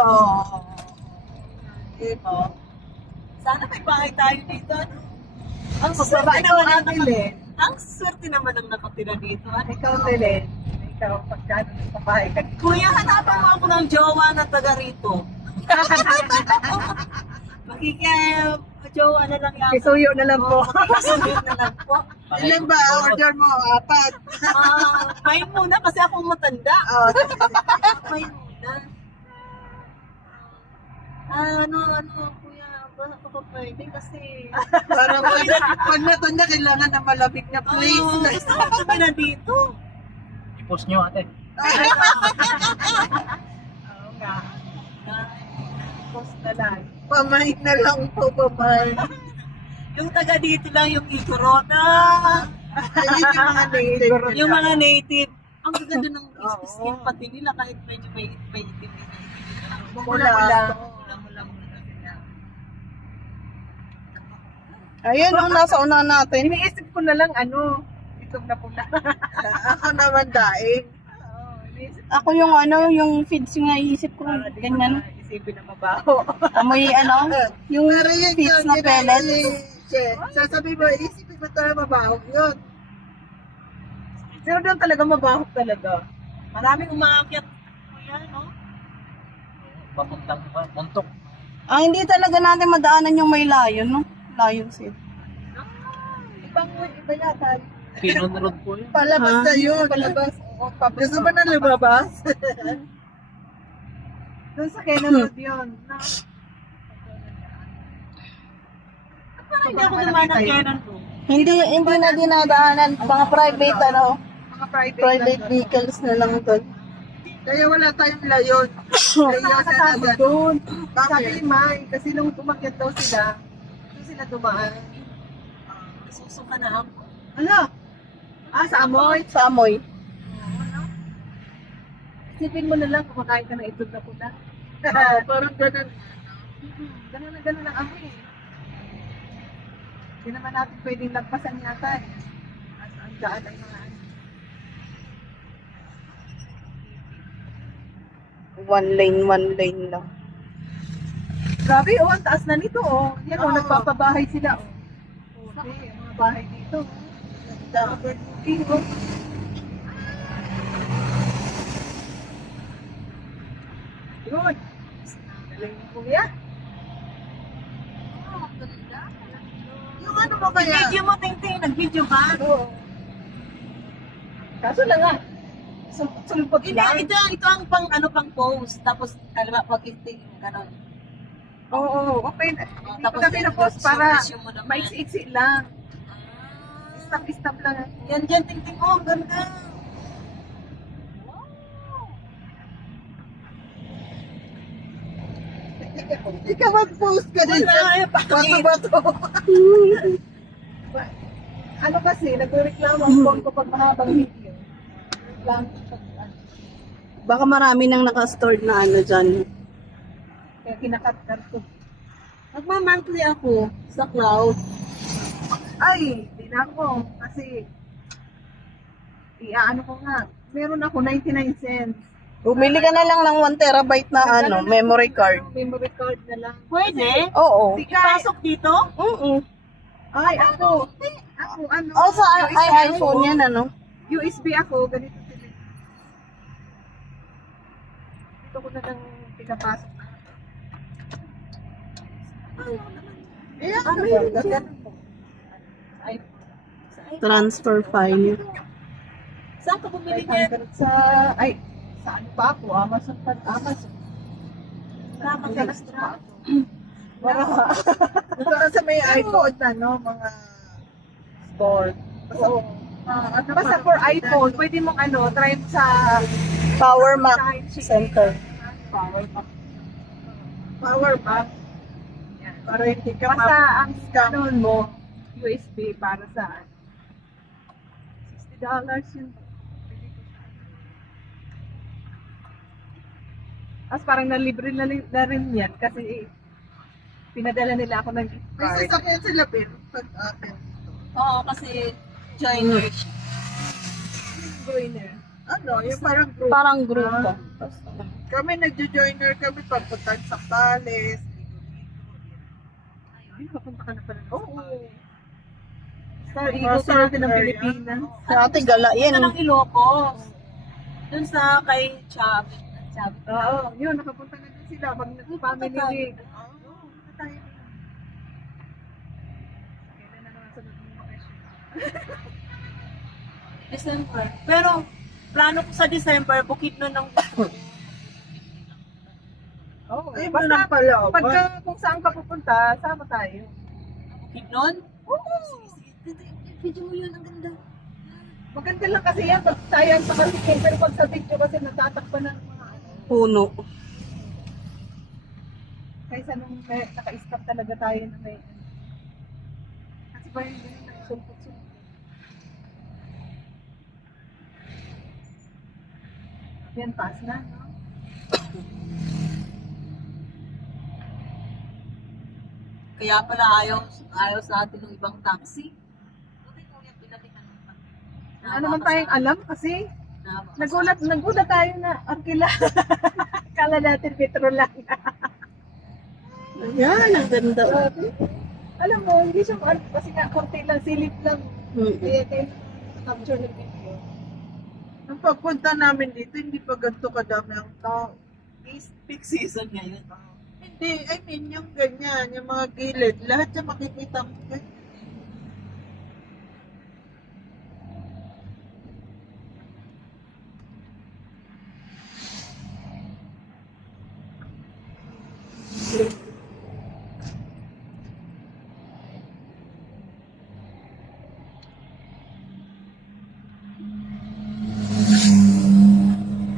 Diba? Sana may bahay tayo dito. Ano? Ang Babae swerte ko naman ang Ate Len. ang swerte naman ang nakatira dito. Ano? Ikaw, Telen. Ikaw, pagkano ng babae ka. Kuya, hanapan mo ako ng jowa na taga rito. Jowa na lang yan. Kisuyo na lang po. Kisuyo na lang po. Ilan ba? Order mo? 4. Main muna kasi ako matanda. Main muna. Ano, kuya, baka pwede kasi... Parang pag natanda, kailangan na malamig na place. Gusto ko kami na dito. I-post nyo ate. Oo nga. Post na lang. Pamain na lang po, pamain. Yung taga dito lang yung Igorota. Ayun yung mga native. Yung mga native. Ang Ang ganda ng skin pati nila kahit medyo may itim. Mula. Ayun, ang nasa una natin. Iniisip ko na lang itong na pula. Ako naman daing. Ako yung yung feeds yung naisip ko. Ganyan. Isipin na mabaho. Amoy yung Pero yun feeds na pellet. Sasabi mo, isipin mo talaga mabaho yun. Pero doon talaga mabaho talaga. Maraming umaakyat. Kuya, no? Papuntang muntok. Hindi talaga natin madaanan yung may layon, no? Layon seed. Iba yata. Pinon Road po yun. Palabas na yun. Palabas. Gusto mo na lumabas? Doon sa Kenan Road yun. No? Parang hindi ako naman ng Kenan Road. Hindi na dinadaanan. Mga private, Mga private private vehicles na lang doon. Kaya wala tayong layon. Layon na Nakakasama agad. doon. Sabi Bakit? ni Mai, kasi nung umakyat daw sila, doon sila dumaan. Susuka na ako. Ano? Sa amoy? Sa amoy. Isipin mo na lang, kumakain ka ng itlog na pula. Parang ganun. Ganun na ganun ang amoy. Hindi naman natin pwedeng lagpasan yata eh. As ang daan ay mga One lane lang. Grabe, ang taas na nito, Yan, Oo. nagpapabahay sila, Okay, ang mga bahay dito. Overlooking, Yun. Galing mo kuya. Yung ano mo kaya? Video mo, Ting-Ting. Nag-video ba? Oo. Kaso lang nga, sulpot Hindi, lang. ito ang pang post. Tapos, kalima pag iting, gano'n. Oo, okay. Hindi ko na pinapost para maiksi-iksi lang. Stop lang. Yan dyan, Ting-Ting. Oh, ang ganda. Ikaw mag-post ka din. Bato-bato. Ano kasi, nagreklamo ang phone ko pag mahabang video. Reklamo pag Baka marami nang naka-stored na dyan. kaya kinakat-kat ko. Magma-monthly ako sa cloud. Ay, di na ako. Kasi, iaano ko nga. Meron ako 99 cents. Bumili ka na lang ng 1 terabyte na Ganun lang memory yung card. Memory card na lang. Pwede? Oo. Ipasok dito? Ay, ako, ano? Sa USB iPhone ako. yan, USB ako, ganito sila. Dito ko na lang pinapasok. Ayan, Ano diba? yun? Ganun po. iPhone. Transfer file. Saan ka bumili niyan? 500 sa ano pa ako? Amazon. Tama ka na strap. Para sa may iPhone na, no? Mga store. Basta for iPhone, pwede mong try mo sa Power Mac Time sheet. Center. Power Mac. power bank. Para hindi ka Basta ang scam. mo, USB para sa $60 yun. Tapos parang nalibre na rin yan kasi pinadala nila ako ng gift May card. sasakyan sila, pero pag akin. Oo, kasi joiner siya. Joiner. Ano, yung parang group. Parang grupo. Kami nagjo-joiner kami pagpunta sa Palace. Ay, papunta ka na pala. Oo. Star Eagle sa natin ng Pilipinas. Sa ate gala Ito yan. ng Ilocos. Dun sa kay Chab. Oo, yun, nakapunta na din sila. Pag nag-family tayo. week. Tayo. Kailan na naman sunod ng vacation? December. Pero, plano ko sa December, bukid na ng Oo. Ay, Basta, walang pala. pagka kung saan ka pupunta, sama tayo. bukid nun. Oo. Video mo yun, ang ganda. Maganda lang kasi yan, pag sayang sa kasi, pero pag sa video kasi natatakpan ng mga Puno. kaysa nung naka-stop talaga tayo na may kasi ba yung ganun nagsumpot-sumpot. Yan, pass na, no? Kaya pala ayaw sa atin ng ibang taxi. Okay, kuya, pinatingnan mo pa. Wala naman tayong alam kasi Nagulat. nagulat tayo na arkila. Kala natin metro lang. Yan, ang ganda. Alam mo, hindi siya kasi nga konti lang, silip lang. Mm. Kaya kayo capture ng video. Nung pagpunta namin dito, hindi pa ganito kadami ang tao. Peak season ngayon. Hindi, I mean, yung ganyan, yung mga gilid, lahat yung makikita mo ganyan.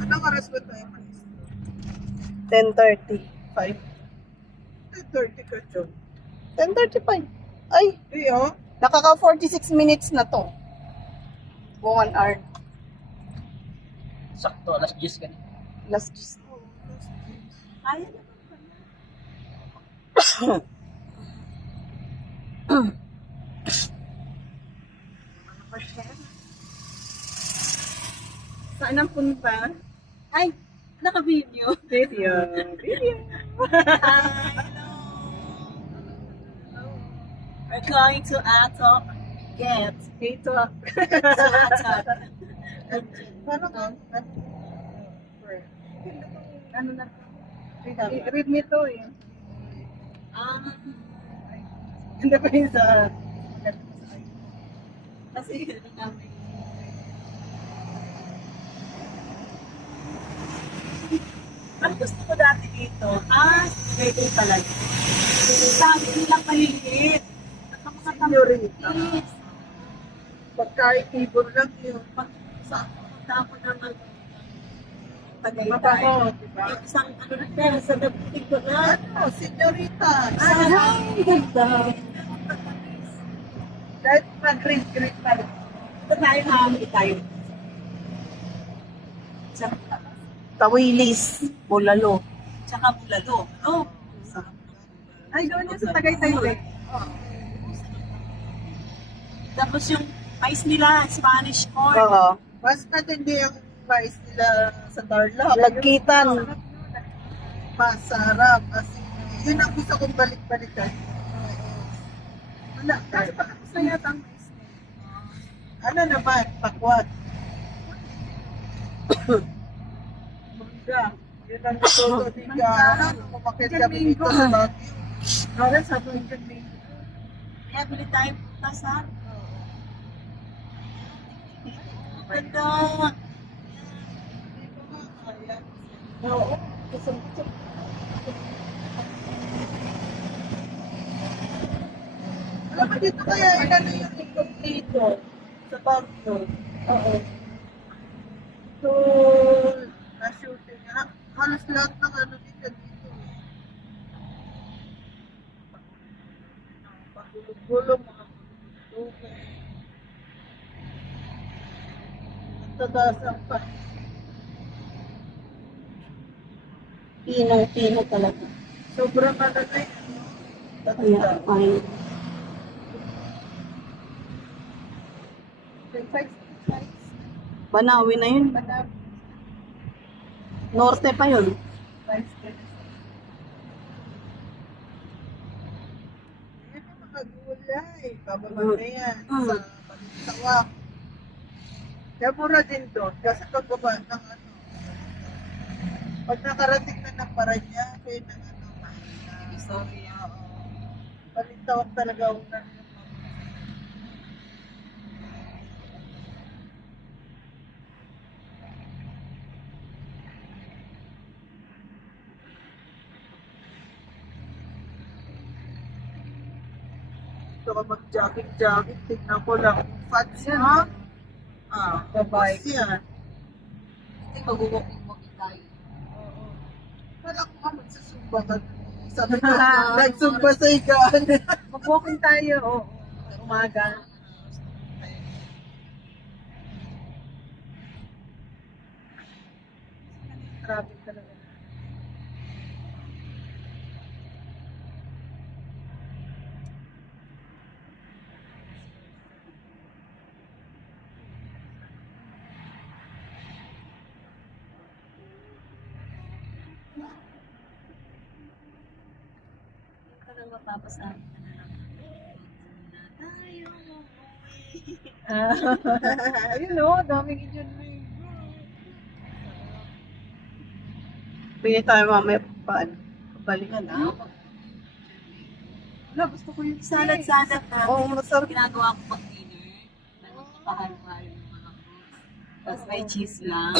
Anong oras ba tayo malis? 10:30. 10:30 ka, John. 10:35. Ay, Iyo, nakaka 46 minutes na to. 1 hour. Sakto, alas 10 ka na. Last gist. Kaya naman pala. Saan ang punta? Ay, naka-video. Video. We're going to Atok. Get. Dito. To Atok. paano ka? Ano na? Read me to eh. Hindi pa yun sa... Kasi ano namin. Ang gusto ko dati dito, ready talaga. Sabi nila maliliit. Senyorita. Yes. Pagkain tibor lang yun. Punta ako naman. Tagaytay. Mabango, diba? Yung isang ano na pero sa dabuting ko na. Ano, senyorita. Ay, ganda. Kahit mag-green pa lang. Ito tayo hamili tayo. Tawilis. Bulalo. Tsaka bulalo. Oh. Ay, doon yun sa Tagaytay eh. Tapos yung mais nila, Spanish corn. Oo. Mas matindi ang mais nila sa Tarlac. Lagkitan. Masarap. Kasi yun ang gusto kong balik-balikan. Wala. Kasi patapos na yata ang mais niya. Ano naman, pakwat. Mangga. Yun ang gusto ni Gara. Kumakit kami dito sa Baguio. Ahora sa buong gabi. Kaya bili tayo putas ha. Ganda. Oo. Gusto. Alam mo dito kaya ilan na yung ikot dito sa Baguio. Oo. So, na-shooting. Halos lahat ng ano dito. Pagulong-gulong, mga pagulong-gulong. Ang tataas ang pa. Pinong-pino talaga. Sobrang malagay. Kaya, ay. Banawi na yun. Norte pa yun. Yan ang mga gulay. Bababa na yan sa Balintawak. Kaya mura din doon. Kasi pagbaba ng ano. Pag nakarating na ng Paranaque, ng ano, Sorry. Balintawak talaga una. Gusto ko mag-jogging. Tignan ko lang. Fats yan. Babae. Fats yan. Kasi mag-walking tayo. Wala ko ka magsusumba ka. Sabi ko, nagsumba sa ikaan. Mag-walking tayo. Oo. Umaga. traffic talaga. Yung talagang mapapasabi ka na lang. Na tayo umuwi. Ayun o, daming Indian ring. Pwede tayo mamaya balikan na. Wala, gusto ko yung Salad-salad natin. Oo, masarap. Ginagawa ko pag dinner. Nagpapahalo-halo ng mga fruits. Tapos may cheese lang.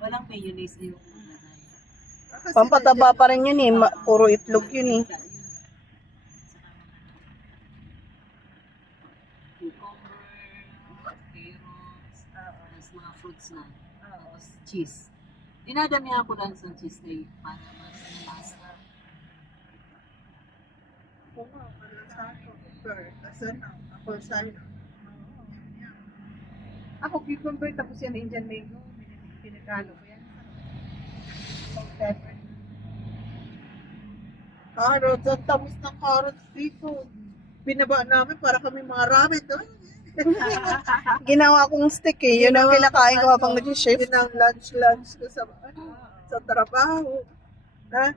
Walang mayonnaise na yung maglagay. Pampataba pa rin yun eh. Puro itlog yun eh. Cucumber, carrots, tapos mga fruits na. Tapos cheese. Dinadamihan ko lang sa cheese na yun para mas lasa. Oo nga, malasado. Kasi ako sa'yo. Ako, cucumber, tapos yan Indian mango. Pinagalo ko yan. Salt, pepper. Carrots, ang tamis ng carrots dito. Binaba namin para kami mga rabbit. Oh. Ginawa kong stick eh. Yun ang kinakain ko habang nag-shift. Yun ang lunch ko sa trabaho. Na,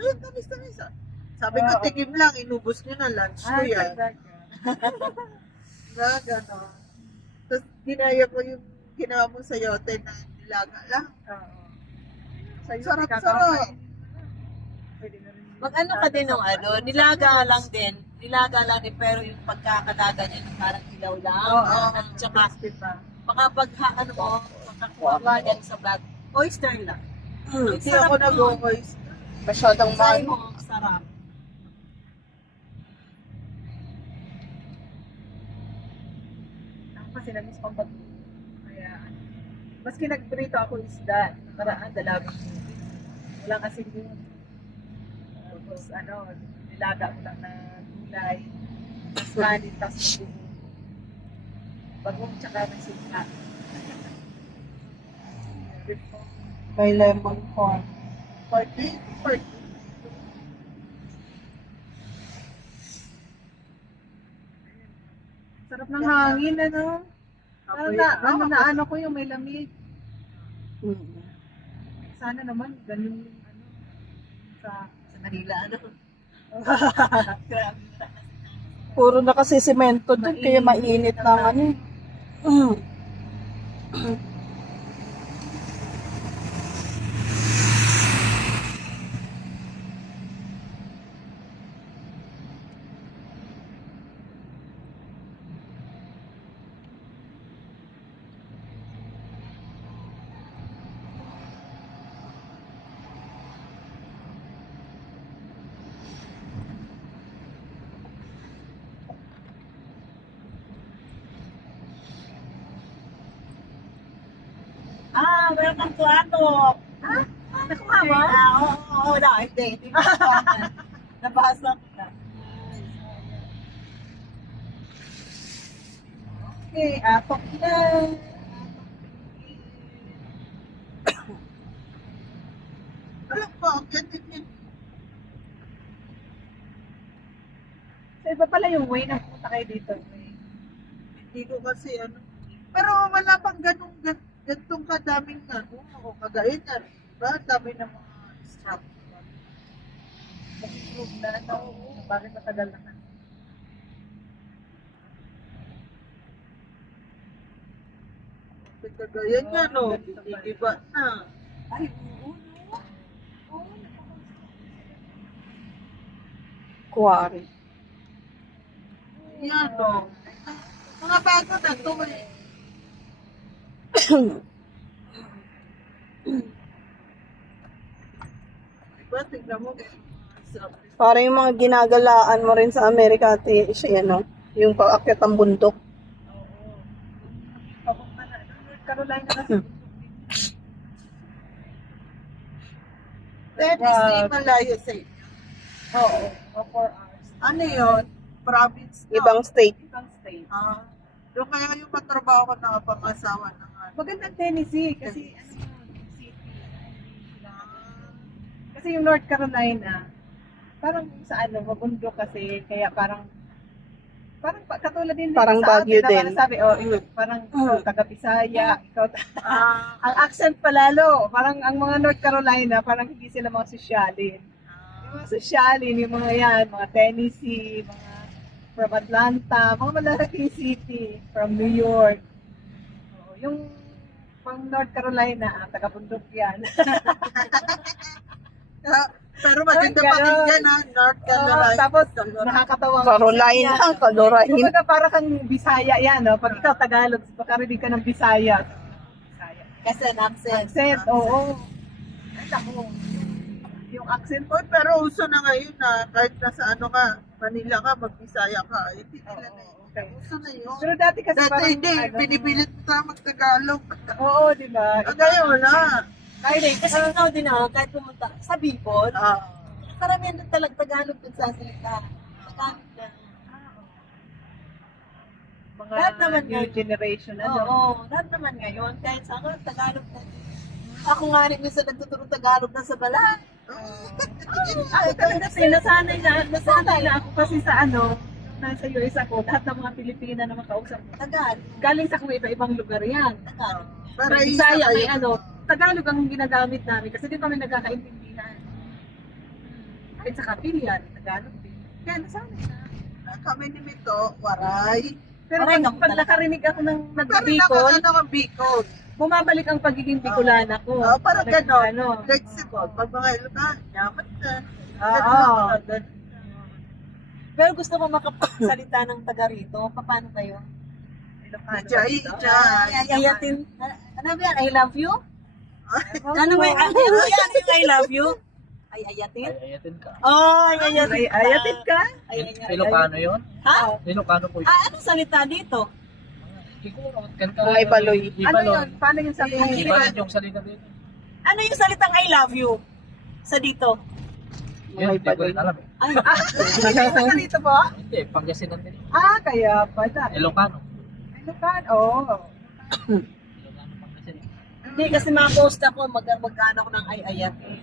ayun, tamis. Sabi ko, tikim lang, inubos nyo na lunch ko yan. Na, gano'n. Tapos, ginaya ko yung ginawa mo sa yote na nilaga lang. Sarap. Pwede na rin. Mag-ano ka din ng ano, nilaga lang din, pero yung pagkakalaga niya parang ilaw lang. At saka, baka pag ano mo, makakuha yan sa bag, oyster lang. Hindi ako nag-oyster. Masyadong Try mahal. mo, sarap. Ako kasi namiss pang bato. Kaya, maski nagprito ako isda, nakaraan, dalawang wala kasi yun. Tapos, nilaga ko lang na gulay, tapos kanin, tapos buo. Bagong tsaka ng sika. May lemon corn. Party. Sarap ng hangin, ano? Parang ano ko yung may lamig. Sana naman, ganun yung sa Sa Manila, ano? Puro na kasi semento doon, kaya mainit lang ano eh. Welcome to Ato. nakuha mo? Oo, hindi ko nabasa ko na. Okay, apok na. Alam ko, ang ganyan. Sa iba pala yung way na pumunta kayo dito. Hindi ko kasi ano. Pero wala pang ganitong kadaming o kagaya niyan. Diba? Ang dami ng mga structure. Mag-improve na, bakit matagal na. Kagaya niya, no? Iba na. Ay, oo. Quarry. Yan, no? Mga bago na to eh. Diba? Tignan mo. Parang yung mga ginagalaan mo rin sa Amerika, ate, siya yan, no? Yung paakyat ang bundok. Papunta na. North Carolina na sa That is the Himalaya sa inyo. Oo, 4 hours. Ano yun? Province na. Ibang state. Ibang state. Doon kaya yung patrabaho ko na pangasawa ng Magandang Tennessee kasi ano yun, city. Kasi yung North Carolina, parang sa ano, mabundok kasi, kaya parang katulad din Parang sa Baguio atin na din. parang sabi, oh, parang ikaw taga Bisaya, ikaw ang accent palalo, parang ang mga North Carolina, parang hindi sila mga sosyalin. Yung mga sosyalin, yung mga yan, mga Tennessee, mga from Atlanta, mga malalaking city, from New York. Oh, yung pang North Carolina, taga-bundok yan. Pero maganda Ay, ganon. pakinggan ha, North Carolina. Tapos, nakakatawa. Carolina, Calorain. Kumbaga para kang Bisaya yan, no? Pag ikaw Tagalog, makarinig ka ng Bisaya. Bisaya. Kasi an accent. Accent, oo. Ay, naku. Yung accent Oy, pero uso na ngayon na kahit nasa ano ka, Manila ka, mag-Bisaya ka. Hindi nila na yun. okay. Uso na yun. Pero dati kasi Dati parang, hindi, ano, pinipilit mo tayo mag-Tagalog. Oo, di ba? Ngayon na. Ay, kasi ikaw din kahit pumunta sa Bicol, Ah, karamihan doon talagang Tagalog doon sa salita. Tagalog na. Mga Lahat naman new ngayon. generation, ano? Oo, lahat naman ngayon, kahit sa akin, Tagalog na. Ako nga rin minsan nagtuturo Tagalog na sa balat. Ay, talaga nasanay na ako kasi sa ano, nasa US ako, lahat ng mga Pilipina na makausap ko. Tagalog. Galing sa kung iba-ibang lugar yan. Tagalog. pero May isa Bisaya, may kayo. ano, Tagalog ang ginagamit namin kasi di kami nagkakaintindihan. Kahit sa Kapilyan, Tagalog din. Kaya nasanay na. Kami ni Mito, Waray. Pero Aray, pag nakarinig ako ng Pero nag-Bicol, ano ang Bicol? bumabalik ang pagiging Bicolana ko. Parang Nag- gano'n. Ano, Flexible. Pag mga Ilocano, yaman na. Oo. Pero gusto ko makapagsalita ng taga rito. Paano kayo? Ilocano. Ijay, Ay, ayatin. Ano ba yan? I love you? Ano ba yan? Ano yan? Yung I love you? Ay, ayatin? Ay, ayatin ka. Oh, ay, ayatin. Ay, ayatin ka? Ay, ayatin. Ilocano yun? Ha? Ilocano po yun. Anong salita dito? Siguro, kanta. Mga Ibaloy. Ano yun? Paano yung sabihin? Iba rin yung salita dito. Ano yung salitang I love you? Sa dito? Yun, hindi ko rin alam eh. Ay, Ano dito po? Hindi, Pangasinan din. Kaya pala. Ilocano. Ilocano, oo. Ilocano, Pangasinan. hindi kasi ma-post ako. Mag-ano ako ng ay ayatin.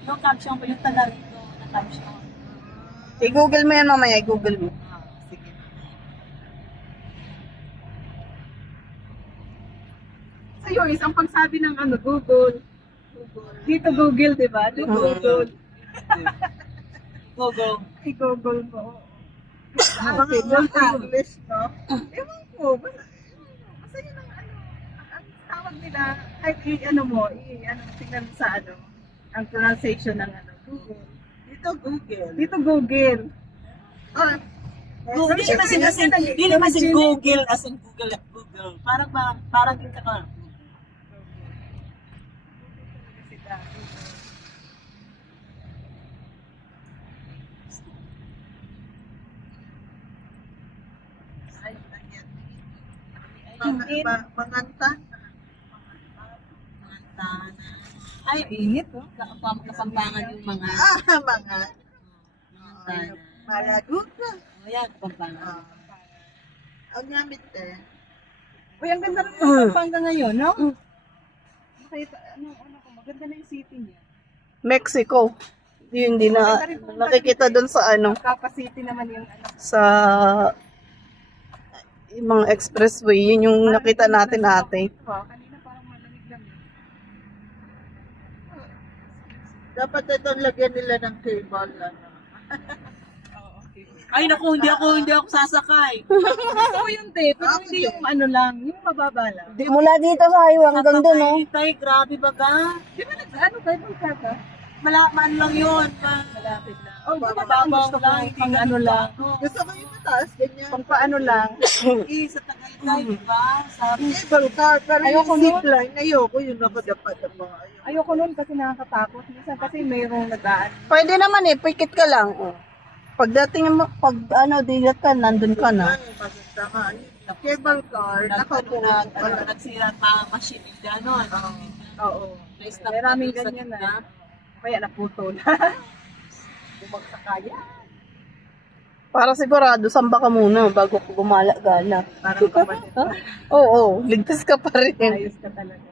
Yung caption ko, yung taga rito na caption. I-google mo yan mamaya, i-google mo. Sige. Sa US, ang pagsabi ng ano, Google. Dito Google, di ba? Dito Google. Google. I-Google mo. Mga English, no? Ewan ko. Basta yun ang ano, ang tawag nila, ay ano mo, tingnan mo sa ano, ang pronunciation ng ano, Google. Dito, Google. Dito Google. Ah, Google. Hindi naman sin Google as in Google. Google. Parang din ka ka. Manganta. Ay, Init, oh. kapampangan yung mga Mga. mga Malagot na. Ayan, kapampangan. Ang gamit eh. Uy, ang ganda rin yung Pampanga ngayon, no? Makita, maganda na yung city niya. Mexico. Yun, hindi na nakikita doon sa ano, Kappa City naman yung ano. sa yung mga expressway. Yun yung nakita natin ate. Kanina parang malamig lang. Dapat ito lagyan nila ng cable. Ano. Ay, naku, hindi ako sasakay. Gusto ko yun, te. Pero hindi yung ano lang, yung mababa lang. Mula dito sa highway hanggang doon, no? Tay, grabe baga. Di ba ano kayo bang kaka? Malaman lang yun. Malapit lang. Oh, di ba Mababaw gusto ko lang, pang ano lang. Gusto ko yung mataas, ganyan. Pang paano lang. Sa Tagaytay, di ba? Sa Cable car, pero Ayoko yung zipline, ayoko yung nakadapat-dapat. Ayoko nun kasi nakakatakot. Minsan kasi mayroong nagdaan. Pwede naman eh, pikit ka lang. Oh. Pagdating mo, pag ano, dilat ka, nandun ka na. Maganda nga. Yung cable car, nakaupo. nagsira pa machine gano'n. Oo. Na-stop Maraming na dun sa ganyan gitna. na. Kaya naputol. Bumagsak kaya. Para sigurado, samba ka muna bago ka gumala-gala. Parang kapatid. Oo, ligtas ka pa rin. Ayos ka talaga.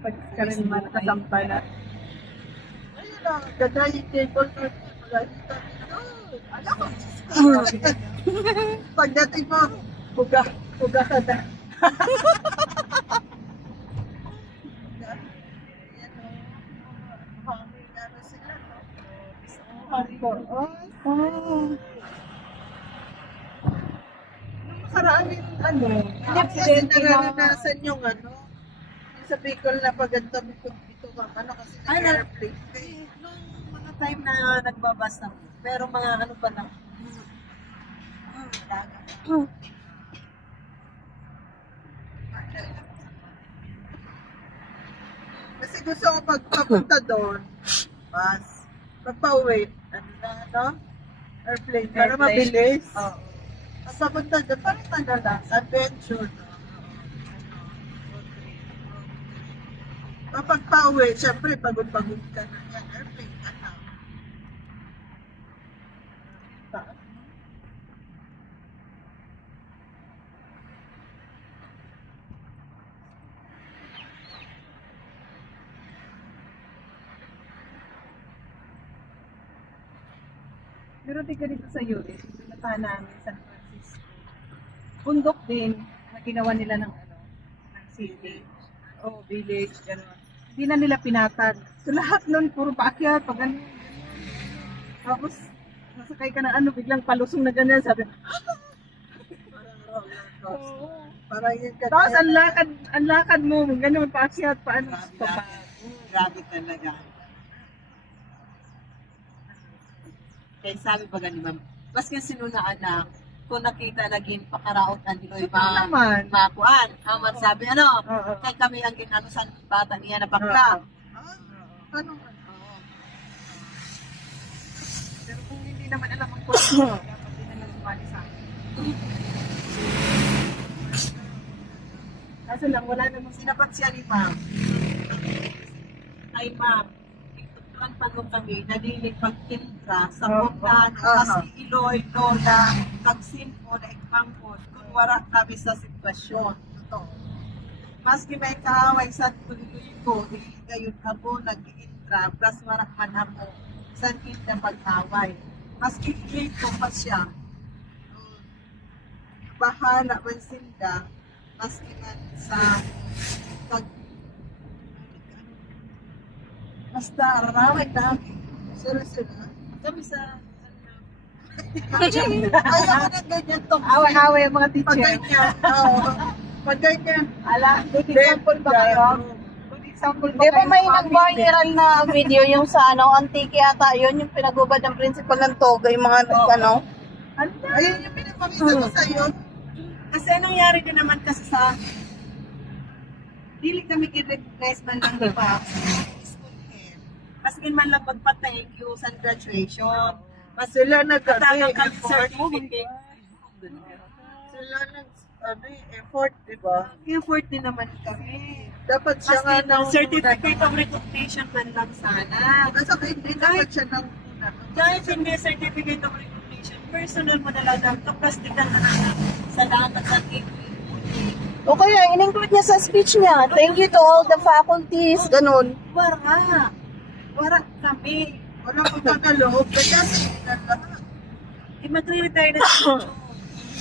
Pag ka rin naman nakasampa na. Ayun lang, ganda yung table turn. Magkakita nito. Alam ko, pagdating mo, Puga ka na. Hardcore. Oh. Nakaraan din, Hindi po kasi aksidente na. nararanasan yung ano, yung sa Bicol na paganda ito ka, ano kasi Ay, nag-airplane. Nung mga time na nagbabas ako, pero mga ano pa lang. Kasi gusto ko pagpapunta doon, bus. Pagpa-uwi, ano na, ano? Airplane, para Airplane. mabilis. Oo. Ang papunta doon, parang ano lang, adventure. No? Kapag pa-uwi, syempre, pagod-pagod ka na yan. Airplane ka na. Pero di ka dito sa US, pinuntahan namin San Francisco. Bundok din na ginawa nila ng ng city o village, gano'n. Hindi na nila pinatag. So lahat nun, puro paakyat, pag ganun. Tapos, nasakay ka na biglang palusong na ganyan, sabi, Parang roller coaster. Parang yun ka. tapos ang lakad mo, ganun, paakyat, paano, pa. Grabe talaga. Kaya sabi ba ganun, ma'am, maski sinunaan na, kung nakita naging pakaraot ang Diloy, Totoo naman. makuan. Aman sabi, Oo. kay kami ang ginano sa bata niya na bakla. Ano? Pero kung hindi naman alam ang kultura, dapat din nalang sumali sa akin. Kaso lang, wala namang Sinapat siya ni ma'am. Ay ma'am, itutuan pa nung kami, nadilig pag-intra sa puntahan, kasi Iloy, Lola, kagsimpo na ikmangkot, kung wala kami sa sitwasyon. Maski may kaaway sa tuloy ko, dili gayon ako nag-intra, plus warak man ako, san kita pag-away. Maski ilit ko pa siya, bahala man sinda, maski man sa pag basta araway namin. Sila. Kami sa Ayaw ko na ganyan to. away-away ang mga Pag teacher. ganyan. Oo. Pag ganyan. Ala, good example ba kayo? Good example ba Di ba kayo may sa mga nag-viral na video yung sa Antique yata yun, yung pinagubad ng principal ng Toga, yung mga ano? Ayun yung pinapakita ko sa'yo. kasi anong nangyari din naman kasi sa dili kami i-recognize man lang di ba sa school head. Maskin man lang magpa-thank you sa graduation. Mas Sila katagang kami nag-effort. certificate. Sila effort, di ba? Effort din naman kami. Dapat siya nga Maskin nang certificate of recognition man lang sana. Kasi hindi dapat siya nang una. Kahit hindi certificate of recognition, personal mo na lang ng kaplastikan na lang. Salamat sa O kaya, in-include niya sa speech niya, thank you to all the faculties, ganun. Wara. Wara kami. Wala ko na loob. Kaya sila lahat. I-retire na siya.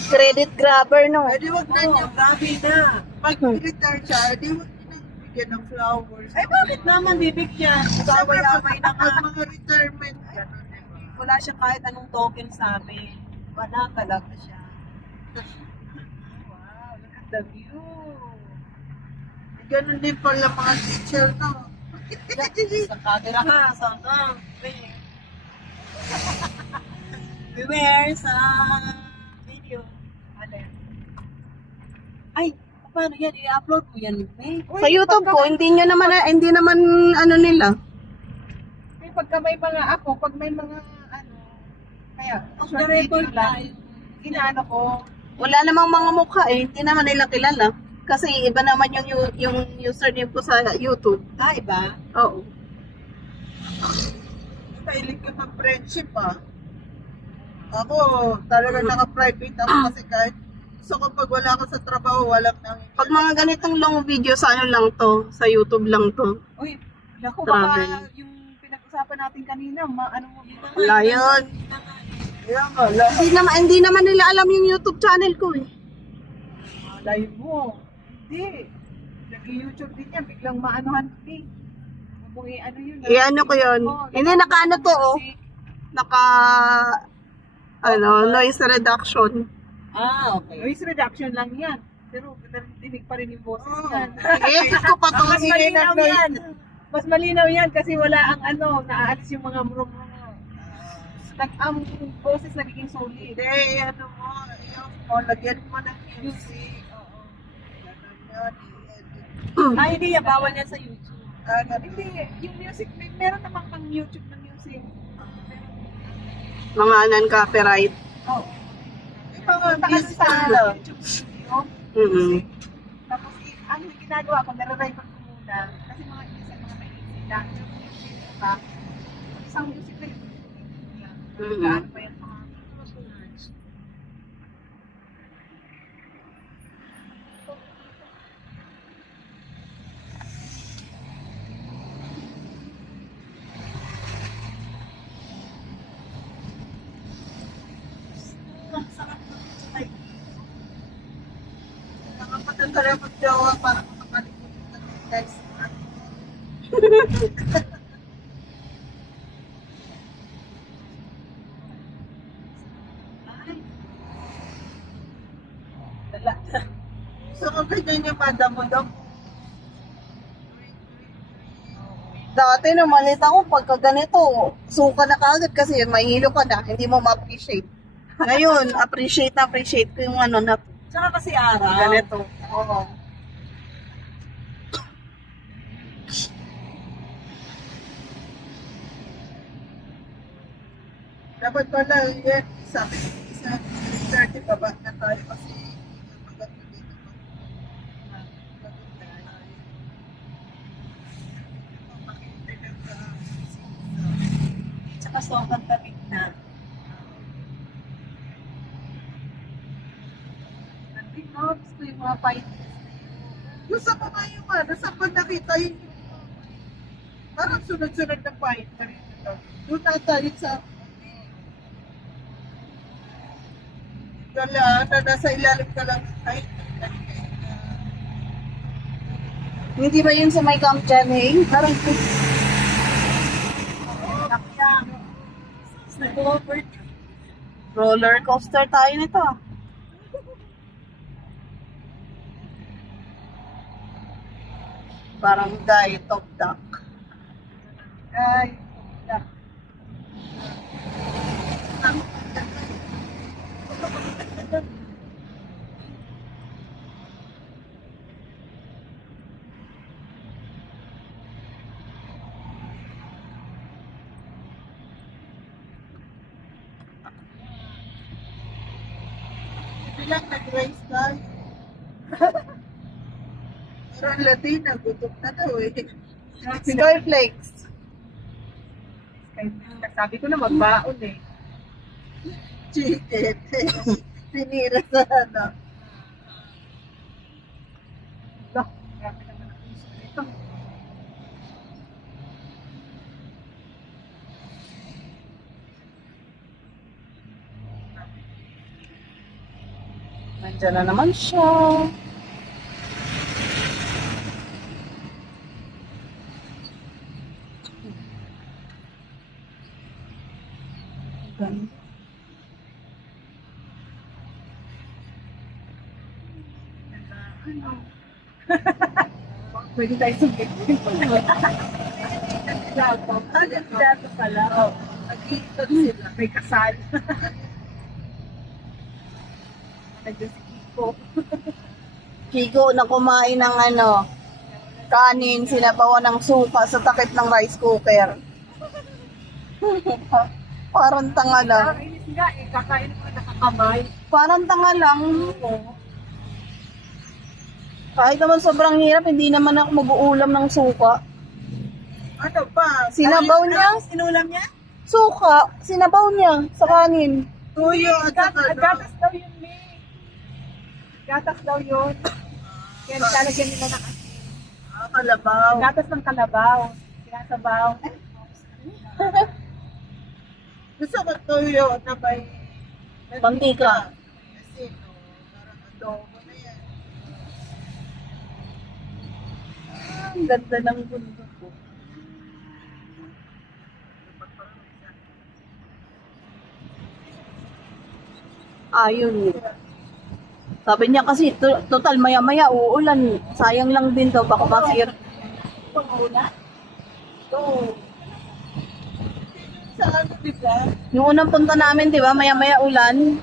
Credit grabber, no? Pwede wag na niya. Grabe na. Pag retire siya, di wag niya nang bigyan ng flowers. Ay, bakit naman bibigyan? Gaway-away na nga. Pag mga retirement, gano'n, di ba? Wala siya kahit anong token sa amin. Wala talaga siya. Wow, look at the view. Ganun din pala mga teacher, no? Sa camera ka, sana. Beware sa video. Ay, paano yan? I-upload mo yan, May? Sa YouTube po, hindi naman ano nila. Pagka may mga pag may mga kaya, Off the record lang, inaano ko, Wala namang mga mukha eh, hindi naman nila kilala. Kasi iba naman yung username ko sa YouTube. Ah, iba? Oo. mahilig ka mag-friendship Ako, talaga naka-private ako kasi kahit gusto ko pag wala ako sa trabaho, walang nang... Pag mga ganitong long video, sa ano lang to? Sa YouTube lang to. Uy, naku, Travel. baka yung pinag-usapan natin kanina, ano mo dito? Wala yun. Yan wala. Hindi naman nila alam yung YouTube channel ko eh. Malay mo. Hindi. Nag-YouTube din yan, biglang maanohan din. Kung ano yun. I-ano ko yun. Hindi, naka-ano to oh. Naka... noise reduction. Okay. Noise reduction lang yan. Pero narinig pa rin yung boses yan. I-edit ko pa to. Mas malinaw yan. Mas malinaw yan kasi wala ang naaalis yung mga murong-murong. Ang boses nagiging solid. Hindi, ano mo, lagyan mo ng music. Oo. Ganun yun, i-edit. Ay, hindi yan. Bawal yan sa YouTube. Ganun. Hindi, yung music, meron namang pang YouTube na music. Mga non-copyright. Oh. Yung mga Punta ka music sa na YouTube video. Tapos, ang ginagawa ko, nare-record ko muna. Kasi mga maiksi lang. Yung music ka, isang music na yun. Ano pa yung mga words. Nakapatan talaga mag-jowa para makakalimutan ng next month. So, kung ganyan yung madam mo daw, Dati namalit ako pagka ganito, suka na kaagad kasi mahilo ka na, hindi mo ma-appreciate. Ngayon, appreciate ko yung na Tsaka kasi araw. ganito. Oo. dapat pala yan, sabi ko, isa 30 baba na tayo kasi maganda dito. Tsaka sobrang lamig na. Gusto ko yung mga fight. Gusto ko nga yung saan ko nakita yun yung parang sunod-sunod na fight na rin ito. Doon na tayo sa wala na nasa ilalim ka lang ay Hindi ba yun sa may Camp Channing? Parang roller coaster tayo nito. Parang diet of duck. Ay, bilang nag-race tayo. Pero ang Latina, gutom na daw Skyflakes. sabi ko na magbaon eh. Chicken. Tinira sa ano. Grabe naman ang puso nito. Nandiyan na naman siya. Ganda. Pwede tayo sumit. Dato pala. Oh, nag-iikot sila. May kasal. Nandiyan si Kiko. Kiko na kumain ng kanin, sinabawan ng suka sa takip ng rice cooker. Parang tanga lang. Nakakainis nga eh. Kakain ko nakakamay. Parang tanga lang. Kahit naman sobrang hirap, hindi naman ako mag-uulam ng suka. Ano pa? Sinabaw niya, Sinulam niya? Suka, sinabaw niya sa kanin. Tuyo at saka Gatas daw yun, May. Gatas daw yun. Kaya lalagyan nila ng kalabaw. gatas ng kalabaw. Sinasabaw. Gusto ko tuyo na may Mantika. Kasi no, parang adobo na yan. Ang ganda ng bundok ko. Ayun. Sabi niya kasi, total maya-maya uulan. Sayang lang din daw, baka masir. Sa ano, di ba? Yung unang punta namin, di ba, maya-maya ulan.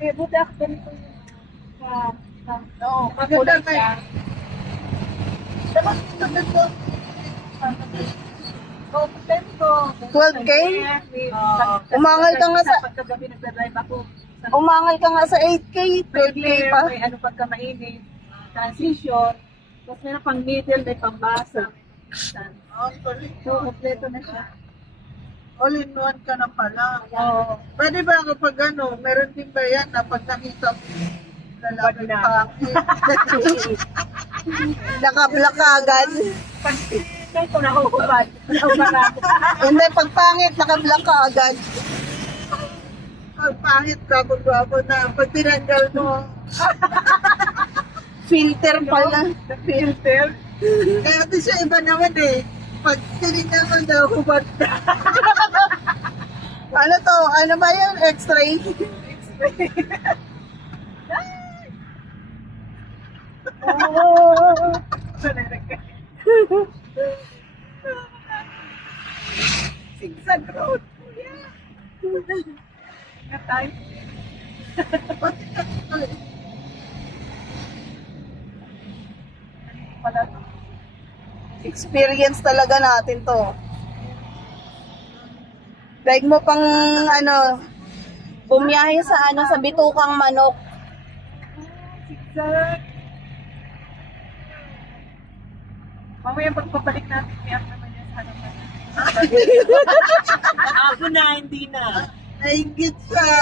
Eh, buti ako ganito yun. Oo, maganda Kulay kayo. siya. Dapat maganda. Oh, contento. 12K? Umangal ka nga sa- Pagkagabi nagdadrive ako. Umangal ka nga sa 8K, 12K pa. May ano pagka mainit. Transition. Tapos meron pang middle, may pambasa. Actually, So, kompleto na siya. all in one ka na pala. Oo. Pwede ba kapag ano, meron din ba yan na pag nakita mo lalaki Wag na. pangit? Nakablock ka agad. Pag ito nakukubad. Nakubad. Hindi, pag pangit, nakablock ka agad. Pag pangit ka, pag na, pag tinanggal mo, Filter pala. Filter. kaya di siya iba naman eh. Pag tinignan mo daw, hubad na. Ano to? Ano ba yun? X-ray? Oh. Zigzag road. Kuya. Ngatay. Pala to. Experience talaga natin to. Daig mo pang ano, bumiyahe sa ano, sa bitukang manok. Zigzag. Mamaya pagpapalik natin, may up naman yan sa harapan. Ako na, hindi na. Naingit siya.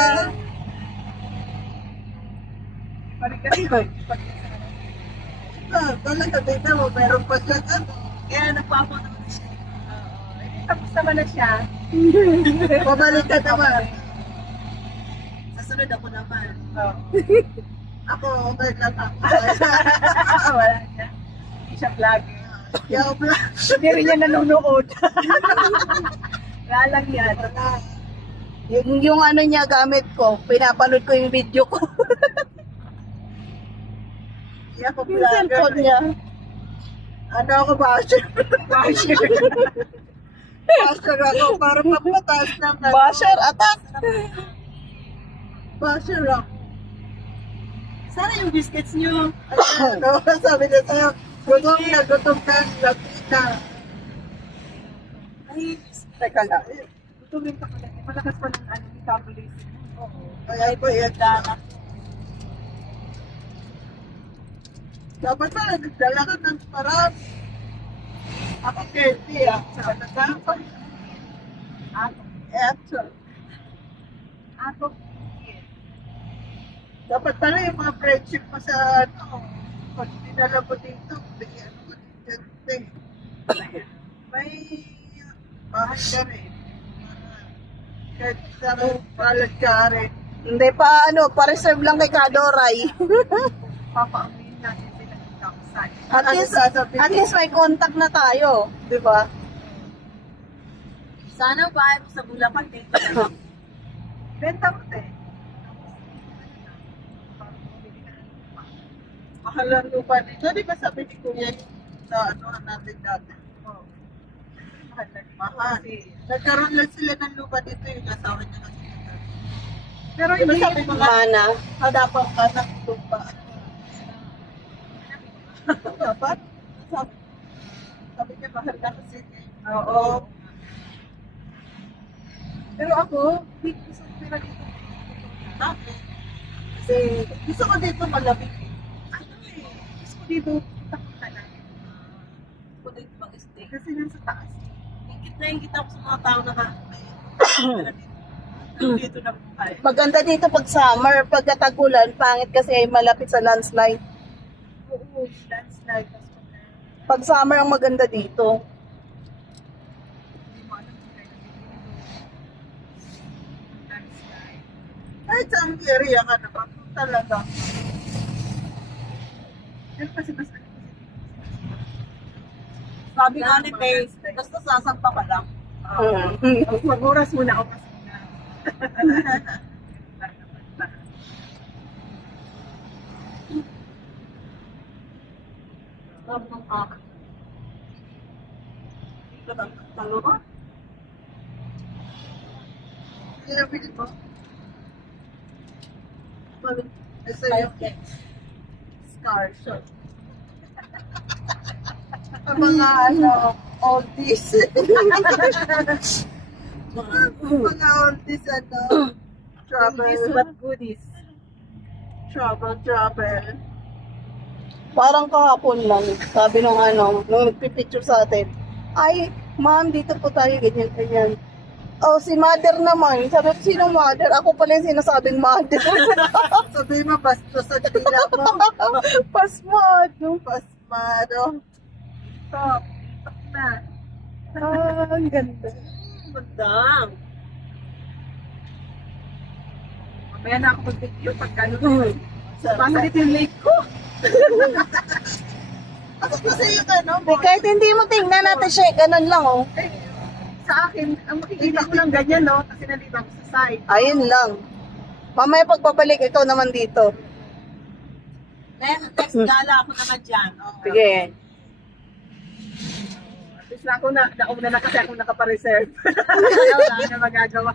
Balik kasi pag sa harapan. Talaga, tignan mo, meron pa siya ano. Kaya nagpapunta na siya. Tapos naman na siya. Pabalik ka naman. Sa sunod ako naman. Oo. Ako, okay lang ako. Wala siya. Hindi siya vlogger. Kaya vlog. Hindi rin niya nanonood. Wala lang yan. Yung ano niya gamit ko, pinapanood ko yung video ko. Hindi ako Yung cellphone vlogger. niya. Ano ako, basher? Basher ako, para mapataas naman. Basher attack! Basher ako. Sana yung biscuits nyo. Ano, sabi niya sa'yo, gutom na, lapita. Ay, Teka lang. Tutuloy ka pala. Malakas pa ng ano, metabolism. Kaya po yan dana. Dapat pala, nagdala ka ng marami. Ako candy sa nagkakot. Ako. Eto. Ako. Dapat pala yung mga friendship mo sa ano, pag dinala mo dito, bigyan mo dito. May bahay ka rin. Kahit sa palad ka rin. Hindi pa ano, pa-reserve lang kay Kadoray. Papaamin natin sila ng downside. At least may contact na tayo, di ba? sana bahay mo sa Bulacan din. Benta mo din. Mahal ang lupa dito. Di ba sabi ni Kuya sa anuhan natin dati? Oh. Mahal na. Mahal. Nagkaroon lang sila ng lupa dito yung asawa niya kasi. Pero Di ba hindi sabi mga Mana. hadapan ka ng lupa? Dapat? Sabi niya mahal na kasi. Oo. Pero ako, hindi ko gusto pera dito. Bakit? Kasi gusto ko dito malamig. Ano eh, gusto ko dito takot na lang. Kung dito mag-stay. Kasi nasa taas. Hingkit na hingkit ako sa mga tao na dito na buhay. Maganda dito pag summer, pag tag-ulan, pangit kasi ay malapit sa landslide. Oo, landslide. Pag summer ang maganda dito. Kahit saan area ka naman, talaga. Pero kasi mas Sabi nga ni Faye, basta sasampa ka lang. mag-oras muna ako kasi na. Sabi ng akin. Talo ba? Nilapit mo? Ito yung scar shot. Ang mga oldies. Mga oldies Goodies, travel. what goodies? Travel. Parang kahapon lang, sabi nung nung nagpipicture sa atin, ay, ma'am, dito po tayo, ganyan. Oh, si mother naman. Sabi ko, sino mother? Ako pala yung sinasabing mother. Sabi mo, basta sa tila mo. Pasmado. Pasmado. Stop. Stop na. Ah, ang ganda. Magdang. Mamaya na ako mag-video pagka Basta dito yung lake ko. Ako kasi yung Kahit hindi mo tingnan natin siya, ganun lang, oh. Sa akin, ang makikita ko lang ganyan, no? Kasi nandito ako sa side. Ayun lang. Mamaya pagpapalik, ikaw naman dito. Next gala ako naman dyan. Sige. At least na ako nauna na kasi ako nakapareserve. Wala na magagawa.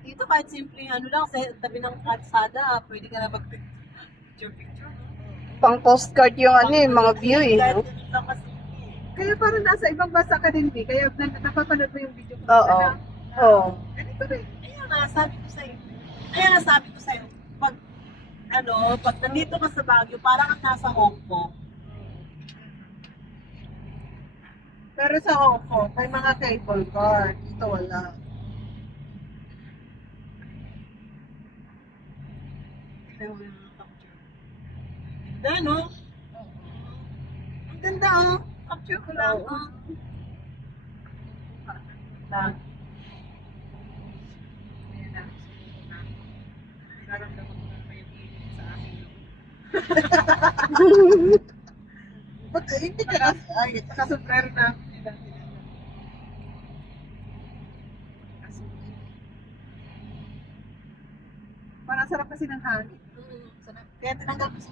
Dito kahit simple lang, sa tabi ng kalsada, pwede ka na mag-picture. Pang postcard yung mga view, eh. Kahit No? ganun lang kasi. Kaya parang nasa ibang bansa ka din, Bi. Kaya napapanood mo yung video ko. Oo. Oo. Ganito rin. Kaya nga, sabi ko sa'yo, pag nandito ka sa Baguio, parang kang nasa Hong Kong. Pero sa Hong Kong, may mga cable car. Dito wala. Tignan mo yung mga capture. Ganda, no? Ang ganda, oh. Capture ko lang, oh. Lang. Ayan na. Nararamdaman ko na yung init sa akin. Ba't hindi ka kasi, ay, Nakasombrero na. Parang sarap kasi ng hangin. Kaya tinanggal ko sa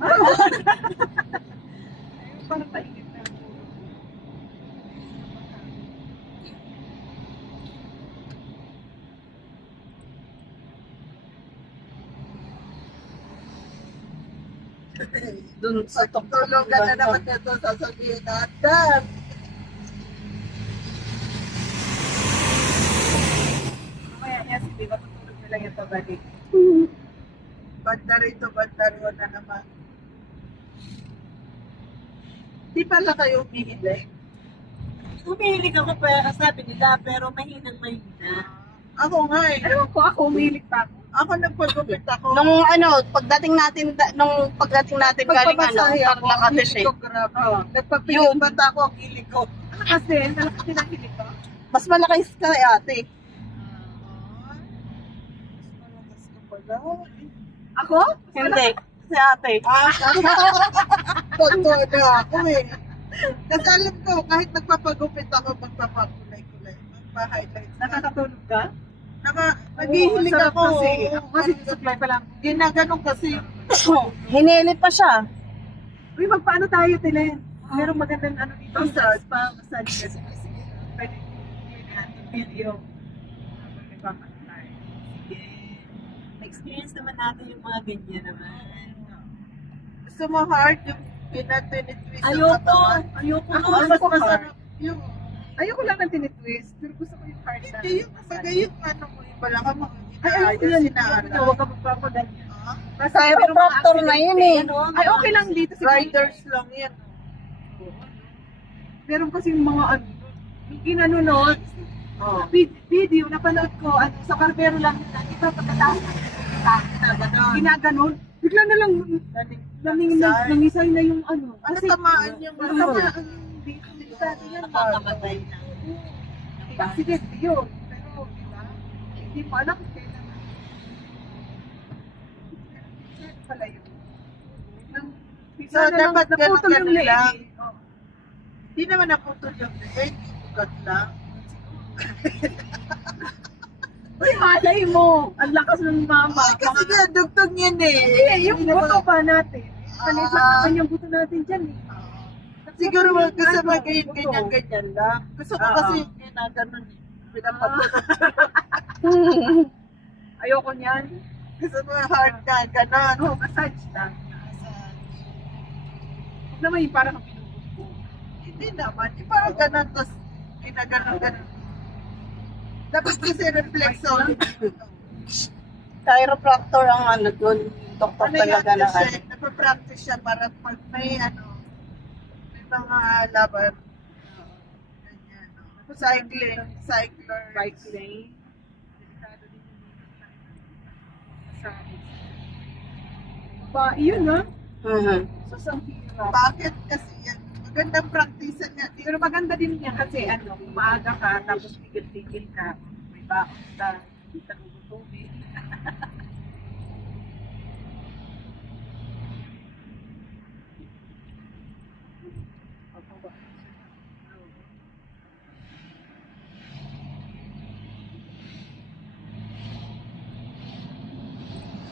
Parang painit na. Dun sa top. tulungan na naman ito, sasabihin natin. Kaya niya, hindi ba tutulog nila yung pabalik? Banda rito, banda roon na naman. Di pala kayo umihili. Humihilig ako, pero sabi nila, pero mahina. Ako nga eh. Ewan ko, ako umilig pa ako. Ako nagpagupit ako. Nung pagdating natin galing Pagpamasahe parang ako, nakate hilig siya. ko grabe. Nagpapilip ba't ako ang hilig ko? Ano kasi, malakas din ang hilig ko. Mas malaki ka kay ate. Malakas ka pala. Ako? Hindi. Si ate. Totoo na ako eh. Kasi alam ko, kahit nagpapagupit ako, magpapakulay-kulay. Magpa-highlight. Nakakatulog ka? Naghihilig Sarap ako. Kasi, kasi supply pa lang. Ginaganon kasi. Hinilit pa siya. Uy, magpaano tayo, Tilen? Merong magandang dito. Massage. Massage kasi. Pwede yun natin video. Habang nagpapaano tayo. Sige. Na-experience naman natin yung mga ganyan naman. Gusto mo hard yung pinat-twist yung Ayoko. katawan? Ayoko Ako naman. mas masarap yung Ayoko lang ng tinitwist, pero gusto ko yung hard na. Hindi yung kumbaga yung ano mo, yung balaka mo. Ay, ayoko Ayos yan. sinaharap. Huwag ka magpapaganyan. Ah, Kasi Chiropractor na yun eh. Ay, okay lang dito si Riders lang yan. Meron kasi mga ano, yung ginanunod, Oh. video, napanood ko, ano, sa barbero lang nila, iba pagkatapos ginaganon, bigla na lang nangisay na yung ano. Ano tamaan yung Tamaan yung dito, delikado yan. Nakakamatay na. Accident yun. Pero, di ba, hindi mo alam kung kailan. Kailan pala yun. So, dapat naputol yung ganun lang. leeg. Oh. Hindi naman naputol yung leg, ugat lang. Uy, malay mo! Ang lakas ng mama. Ay, kasi nga, dugtog yan eh. Hindi, yung buto pa natin. Maliit lang naman yung buto natin dyan eh. Siguro wag ko sa mga Buto. ganyan lang. Gusto ko Oo. kasi ginaganon eh. Pinapatot. Ayoko niyan. Gusto ko hard na, ganon. Oh, massage lang. Huwag naman yung parang pinupupo. Hindi naman. Yung parang ganon, tapos ginaganon. Dapat kasi reflexon. Chiropractor ang ano dun. Doktor Ano yan, talaga na kasi ano. napapractice siya para pag may may mga laban. Ganyan, no? Cycler. Bike lane. Delikado din yung massage. Ba, yun na. So, ang hirap. Bakit kasi yan? Magandang practice niya. Pero maganda din niya kasi ano, maaga ka, tapos tigil-tigil ka, may baon ka, hindi ka gugutumin.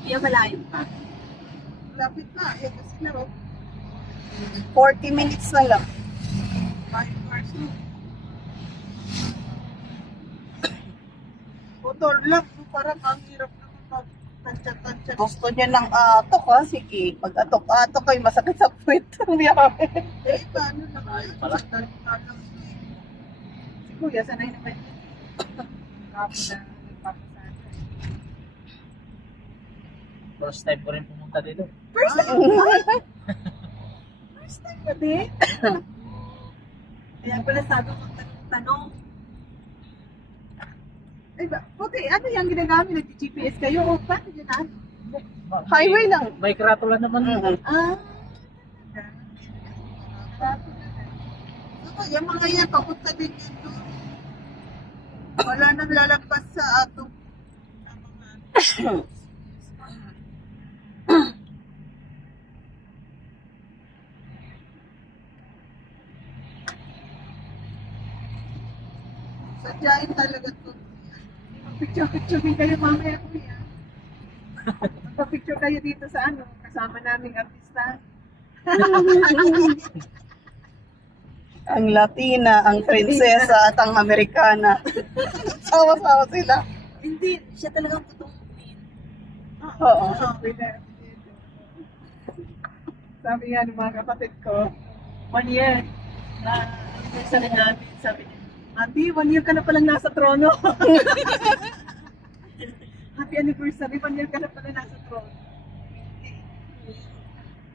Yung malayo pa. Lapit na. Eh, kasi na, 40 minutes na lang. 5 hours na. Motor lang. Parang ang hirap naman mag-tansya-tansya. Gusto niya ng atok ha. Sige, pag atok-atok ay masakit sa puwet. Biyahe. Eh, paano naman? Pala. Sa talang Si Kuya, sanay naman yun. Kapo na nagpapasada. First time ko rin pumunta dito. First time ba din? Kaya pala sabi ko tanong. Ay ba, puti, ano yung ginagamit? Nag-GPS kayo? O paano yun ah? Highway lang. May karatula naman. Ah, Yung mga yan, papunta din yun doon. Wala nang lalagpas sa atong sadyain talaga to. picture din kayo mamaya Kuya. Magpa-picture kayo dito sa ano, kasama naming artista. Ang Latina, ang prinsesa at ang Amerikana. Sawa-sawa sila. Hindi, siya talagang totoong queen. Oo. Sabi nga ng mga kapatid ko, 1 year na anniversary namin. Sabi niya, Ate, 1 year ka na palang nasa trono. Happy anniversary, 1 year ka na pala nasa trono.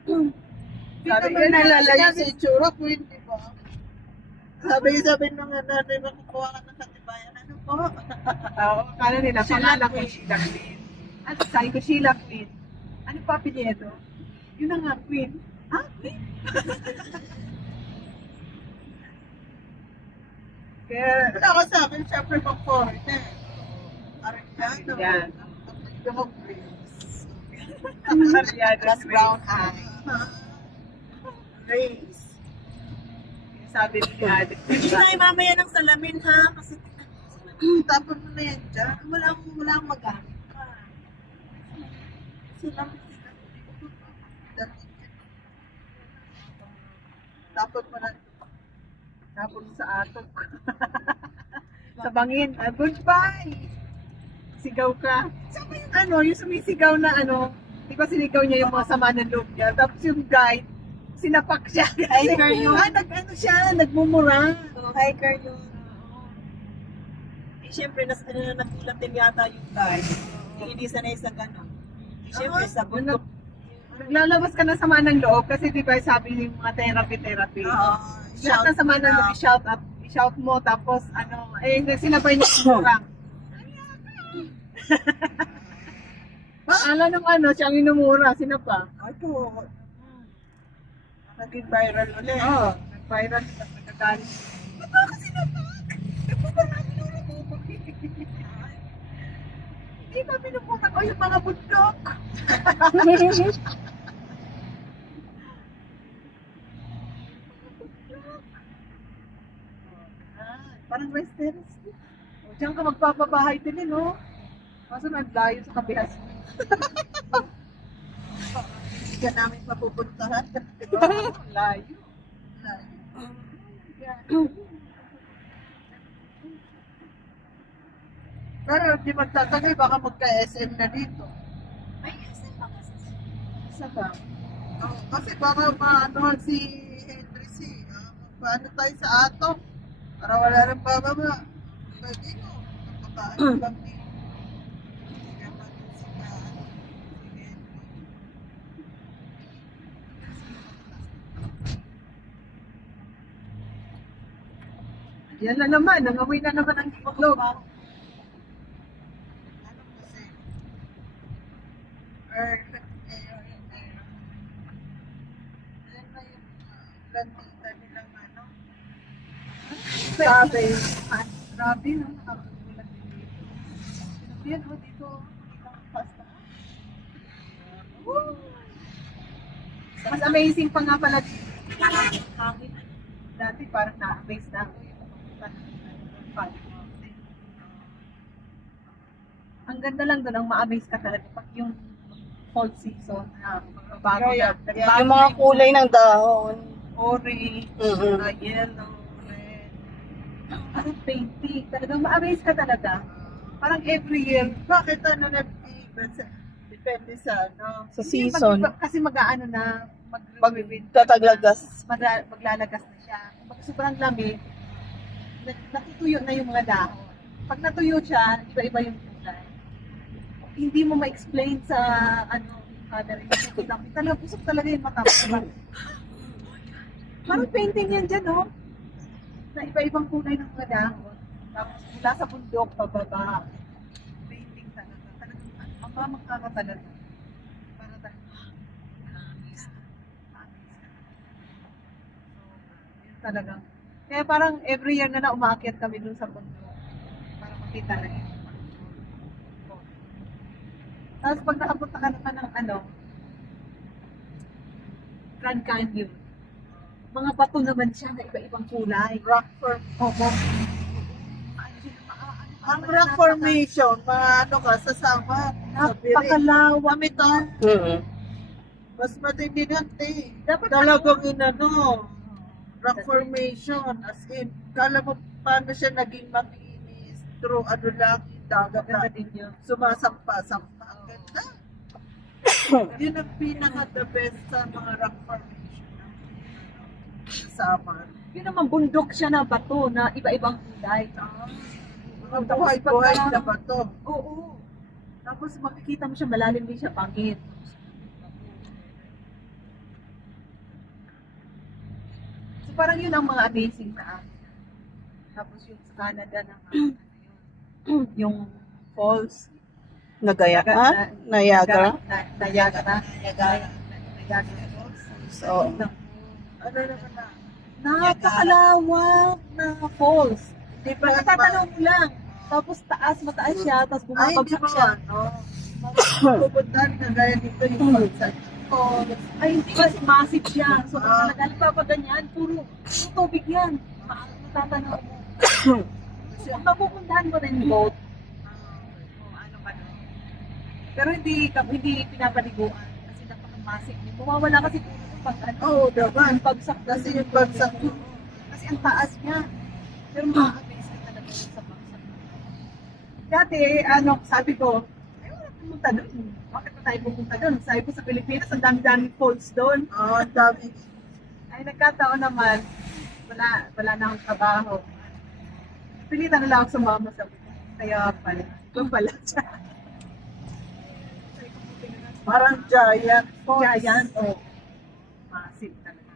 Hindi naman nalalayo sa itsura ko, hindi ba? Sabi nung nanay, makukuha ka ng katibayan. Ano po? Oo, akala nila, pangalan ko Sheila Queen. At sabi ko, Sheila Queen. Ano pa apelyido? Yun na nga, Queen. Ah, Queen? Kaya, Wala ka sa akin, syempre mag-foreigner. Arellano. Yan. Yung mag-grace. Mariana Plus brown eye. Grace. Sabi ni Ate. Hindi na kayo mamaya ng salamin ha, kasi Tapon mo na yan dyan. wala akong magamit pa. Sila tapon mo na. Tapos sa atok. Sa bangin. Ah, goodbye! Sigaw ka. Saka yung ano, yung sumisigaw na ano, di ba sinigaw niya yung mga sama ng loob niya. Tapos yung guide, sinapak siya. Hiker yun. Nag-ano siya, nagmumura. So, hiker yun. Siyempre, natulad din yata yung guard. Hindi sanay sa gano'n. Siyempre, sa bundok. Naglalabas ka ng sama ng loob kasi di ba sabi yung mga therapy. Oo. Lahat ng sama ng loob, i-shout mo, tapos sinabay niya kurang. Paala nung siyang inumura, sino pa? Ako, naging viral ulit. Oo, nag-viral, nagkagalit. Hindi ba pinupuna ko yung mga bundok? Parang rest terrace. O, diyan ka magpapabahay din no? Kaso naglayo sa kabihas. Hindi ka namin mapupuntahan. Layo. Pero di magtatagal, baka magka-SM na dito. Isa ba? Oh, kasi baka maanohan si Henry C. Paano tayo sa ato? Para wala nang bababa. Pwede mo. Napakaano lang ni Yan na naman, nangamoy na naman ang itlog. ano kasi? Ayan na yung lantita nilang ano. Sabi, grabe no, nakakagulat din dito. Yan o, dito, ang pasta. Mas amazing pa nga pala dito. Hangin. Dati parang na-amaze na ako yung pumunta ng Valley Mountain. Ang ganda lang doon, ang ma-amaze ka talaga pag yung fall season na bago Yeah, na. yeah. Yung mga kulay ng dahon. Orange, Mhm. yellow, red. Parang painting. Talagang ma-amaze ka talaga. Parang every year. Bakit ano nag-iiba sa... Depende sa ano. Sa Hindi, season. kasi mag-aano na, Tataglagas. maglalagas na siya. Pag sobrang lamig, natutuyo na yung mga dahon. Pag natuyo siya, iba-iba yung kulay. Hindi mo ma-explain sa camera yung talaga, pusok talaga yung mata mo. Parang painting yan dyan, no? Na iba-ibang kulay ng mga dahon. Tapos mula sa bundok, pababa. Painting talaga. Talagang ang mamangka ka talaga. Para talaga, amaze ka. So, yun talagang. Kaya parang every year na umaakyat kami dun sa bundok. Para makita na yun. Tapos pag nakapunta ka naman ng Grand Canyon, mga bato naman siya na iba-ibang kulay. Rock form. Opo. Ang rock formation, ano ka, sasama. Sa birik. Napakalawa. Kami to, Mhm. mas matindi nun, te. Dapat Talagang inano, rock formation. As in, kala mo paano siya naging makinis. Through ano lang, yung dagat na Ganda din yun. sumasampa-sampa. Ang ganda. Yun ang pinaka-the best sa mga rock formation. Sa summer. Yun naman, bundok siya na bato na iba-ibang kulay. Mga buhay-buhay na ba to? Oo. Tapos makikita mo siya, malalim din siya, pangit. So parang yun ang mga amazing sa akin. Tapos yung sa Canada naman, yung falls. Nagaya ka? Niagara? Niagara. Niagara. Niagara Falls. So, Ano naman na? Napakalawak na falls. Di ba Natatanong mo lang. Tapos mataas siya, tapos Ay, di bumabagsak ba siya. Pupuntahan ka gaya dito yung pagsak. Ay, hindi kasi massive siya. So, talaga, nagpapaganyan, puro tubig yan. Matatanaw mo. Kung mapupuntahan mo rin boat, ano ka na. Pero hindi pinapaliguan kasi napaka-massive. Mawawala kasi pag Oo, naman. bagsak Kasi yung bagsak mo. kasi ang taas niya. Pero ma-amaze ka talaga dun sa bagsak. Dati, sabi ko, ay wala pumunta doon. Bakit pa tayo pupunta doon? Sabi ko sa Pilipinas, ang dami-dami falls doon. Oo, ang dami. Ay nagkataon naman, wala na akong trabaho. Pilitan na lang ako sumama sa Kaya pala. Ito pala siya. Parang giant. Giant. Oh. Massive talaga.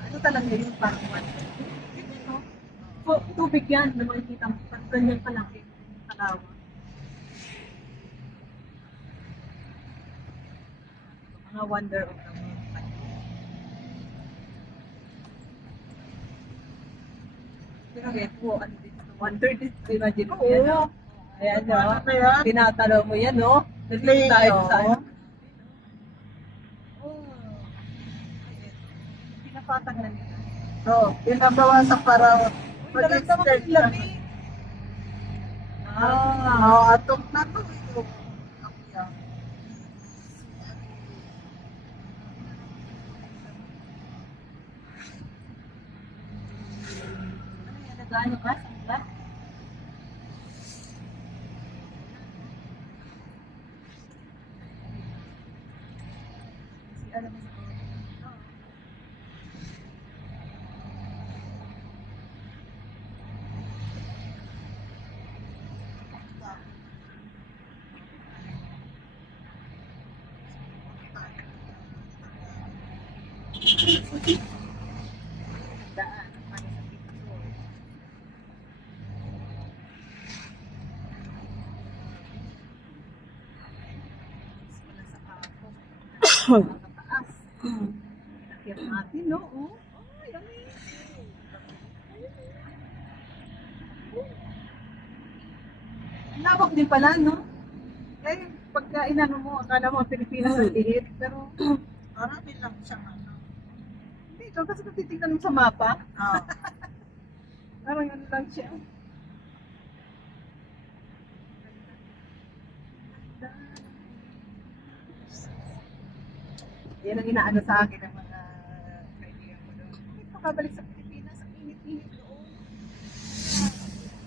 Ano talaga yung parang one? Ganyan, no? Tubig yan. Na makikita mo. Parang ganyan kalaki. Kalawa. Mga wonder of the world. Pero ito, ano dito? Wonder dito. Imagine mo yan. Oo. Ayan, no? Ano ba yan? Tinatalo mo yan, no? Nandito Leo. tayo sa ano? Pinapatag na nila. Oo, pinabawasan para Naramdaman ko mag-extend yung na. lamig. Oo, atong na to. Ito. Ano yan? Nag-ano ka? Sangla? Si ano ba sa daan. Ano sa picture? Wala sa ako. Nakataas. Nakit natin, no? Oh, ay, amazing. Ang lawak din pala, no? Eh, pagka inano mo, akala mo Pilipinas ang liit, pero Marami lang siyang ano. dito, kasi kung titignan mo sa mapa, Oo. parang ano lang siya. Yan ang inaano sa akin ng mga kaibigan ko doon. Bakit makabalik sa Pilipinas? Ang init-init doon.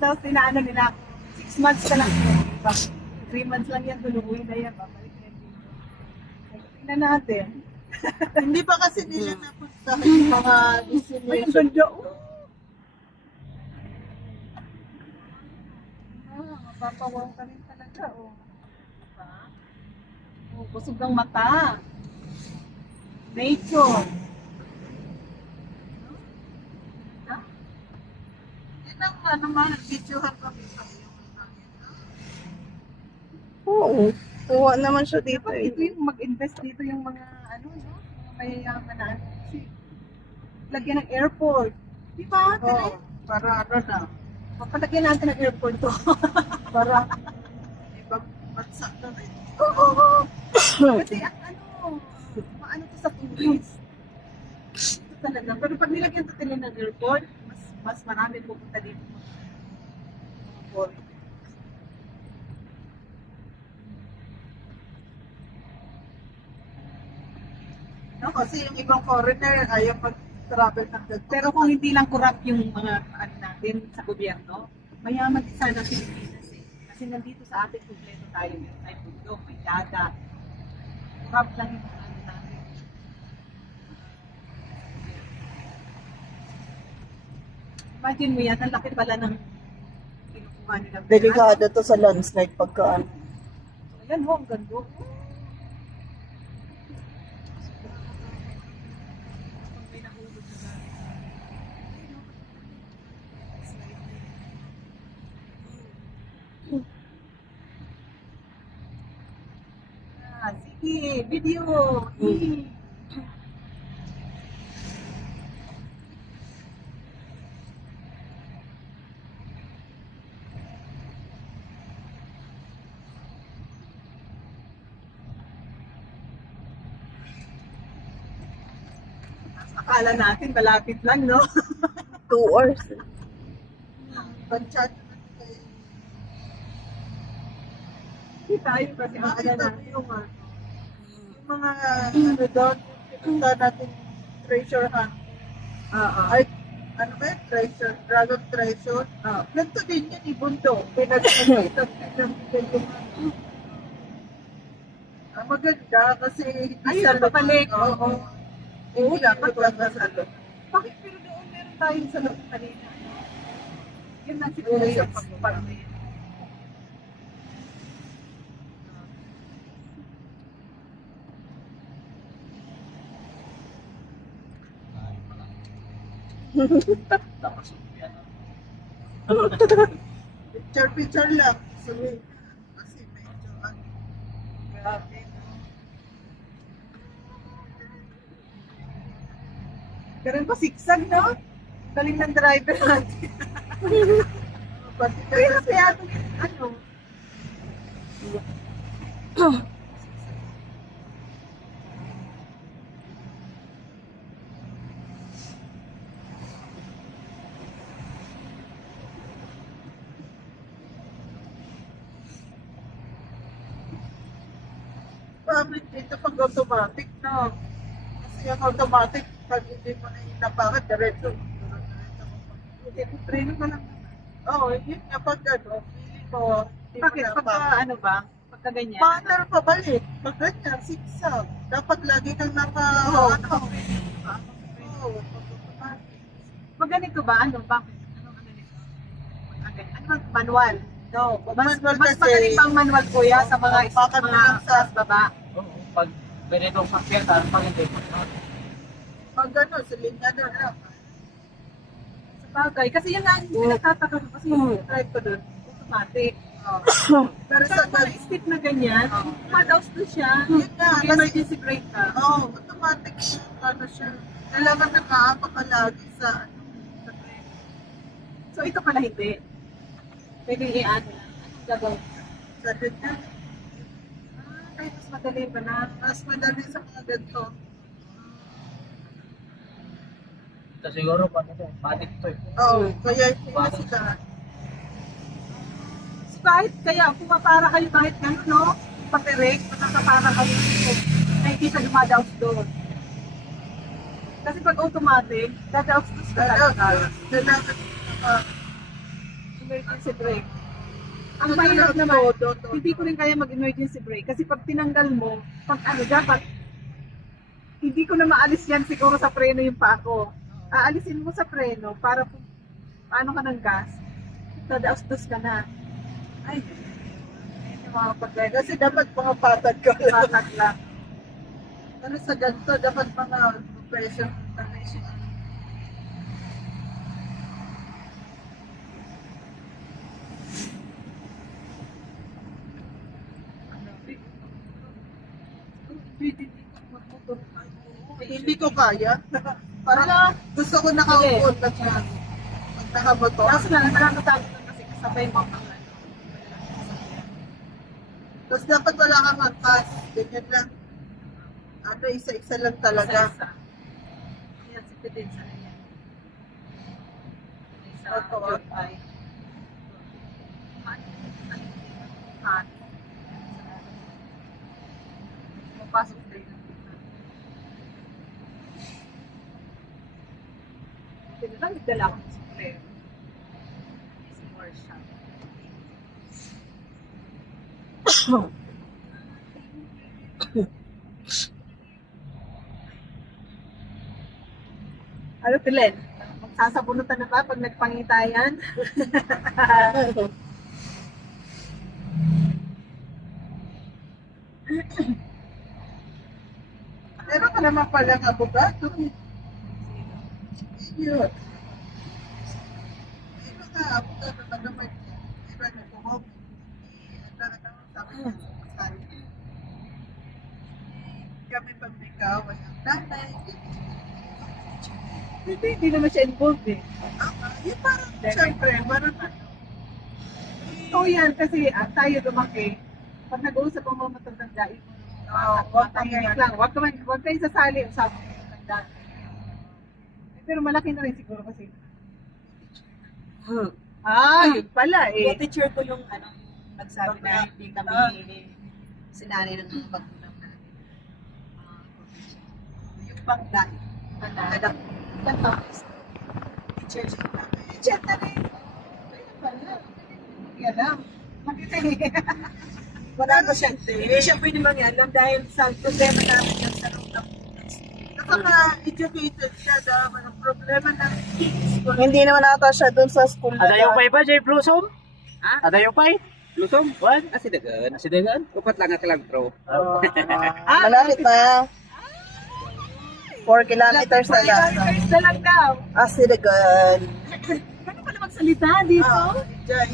Tapos inaano nila, 6 months ka lang yun. 3 months lang yan, tulubuin na yan. Babalik na yan dito. Tingnan natin. Hindi pa kasi nila napunta yung mga Ay, ang destination. ganda. Mapapawaw ka rin talaga. Oh. Diba? Oh, busog ang mata. Nature. Yun ang ano man, videohan kami sa iyo. Oo. Tuwa naman siya dito Dapat eh. ito yung mag-invest dito yung mga ano, no? Mga mayayaman na ano. Kasi lagyan ng airport. Di ba? Oo, para ano na, Papalagyan natin ng airport to. para ibang bansa na rin. Kasi ang ano, maano to sa tourist. Ito talaga. Pero pag nilagyan to nila ng airport, mas marami pupunta dito. Mga foreign. No, kasi yung ibang foreigner ayaw mag-travel ng ganito. Pero kung hindi lang corrupt yung mga ano natin sa gobyerno, mayaman din sana ang Pilipinas eh. Kasi nandito sa atin, kompleto tayo. Meron tayong bundok, may dagat. Corrupt lang yung mga ano natin. Imagine mo yan, ang laki pala ng kinukuha nila. Delikado to sa landslide pagkaan. Ayan ho, ang ganda. May nahulog na sige, video. Akala natin malapit lang, no? 2 hours. Bansya Hindi tayo kasi akala makita natin. mo yung ano, yung mga ano doon, pinunta natin treasure hunt. Ay, ano ba yun? Treasure, dragon treasure. Ganito din yun, ibundo. Pinagkakita din yung ano. Maganda kasi hindi Ayun, sa babalik. Oo. Oo, dapat wala sa loob. Bakit pero doon meron tayong sa loob kanina? Yun lang siguro yung pagpapalaki. Tapos yan. Picture lang. Sorry. Kasi medyo grabe. Ganun pa sigsag, no? Galing ng driver natin. Pati Kaya kasi kaya ito, ano? bakit dito pag automatic, no? Kasi yung automatic, pag hindi mo na inapakan, diretso. Hindi, preno ka lang. Oo, yun nga pag ano, feeling ko, hindi mo Bakit? Pagka napakan. ano ba? Pagka ganyan? Maandar pa balik. Pag ganyan, sigsag. Dapat lagi kang naka, Oo. ano, oo, pag automatic. Pag ganito ba? Ano? Bakit? Ano nito? Ano bang manual? No, Mas manual magaling pang manual kuya sa mga Bakit mga lang sa sa- baba. Oo, pag ganitong sakyan, parang pag hindi. pag ano, sa linya na lang. Sa bagay. Kasi yun ang pinagtataka ko. Kasi yung drive ko doon, automatic. Pero Sa sa mga step na ganyan, madaos doon siya. Yun nga, May kasi- emergency brake ka. automatic siya, ano siya. Kailangan nakaapa ka lagi sa, ano, sa train. So ito pala hindi. Pwede i-ano lang. Anong gagawin? Sa linya. Kahit mas madali pa na. Mas madali sa mga ganito. Ito siguro, paano ito? Matik ito eh. Kaya hindi na sila. So, kahit kaya pumapara kayo kahit gano'n, no? Patirek, nakakapara kayo. Ay, hindi siya dumadaos doon. Kasi pag automatic, dadaos doon ka talaga. Kailangan Emergency brake. Ang mahirap naman, hindi ko rin kaya mag-emergency brake. Kasi pag tinanggal mo, pag ano, dapat, hindi ko na maalis yan siguro sa preno yung pa ako. Aalisin mo sa preno para kung paano ka ng gas, dadaos-dos ka na. Ay, hindi makapagay. Kasi dapat mga patag ka lang. Patag lang. Pero sa ganito, dapat mga pressure. Hindi ko kaya. Parang gusto ko nakaupo lang siya. Pag nakamotor. Kaso lang, nakakatakot lang kasi kasabay mo ang ano. Tapos dapat wala kang angkas. Ganyan lang. Ano, isa-isa lang talaga. Isa-isa. Ayan, si Pidin sa kanya. Isa, Totoo. John ay. Mapasok din. Hindi lang, nagdala ako sa player. Isang workshop. Ano, Pilen? Magsasabunutan na ba pag nagpangitayan? Meron ka naman palang abogado. Yun. May mga abogado na naman yan. Meron ako home. Sabi niya sa kasal. Kami pag may kaaway ang nanay. Hindi naman siya involved eh. Yung parang, syempre, parang ano. So yan, kasi tayo lumaki. Pag nag-uusap ang mga matatanda, yun tahimik lang. Huwag kayo sasali. Sabi ng matanda. Pero malaki na rin siguro kasi. Yun pala eh. Yung teacher ko yung ano, nagsabi na hindi kami sinanay ng mga magulang namin. Yung bangda, anak, ilang taon is teacher siya. Teacher na rin. Ayun pala. Yan lang. Makita eh. Wala ko siya. Hindi siya pwede mangialam dahil sa problema namin yung sa loob ng At saka educated siya dahil ang problema ng school. Hindi naman ata siya dun sa school na Ada yung pay ba, Jay Blossom? Ha? Ada yung pay? Lusong? What? Asidagan. Asidagan? Upat lang ka lang, bro. Malapit na. 4 kilometers na lang. First na lang daw. Asidagan. Ano pala magsalita dito? Jai.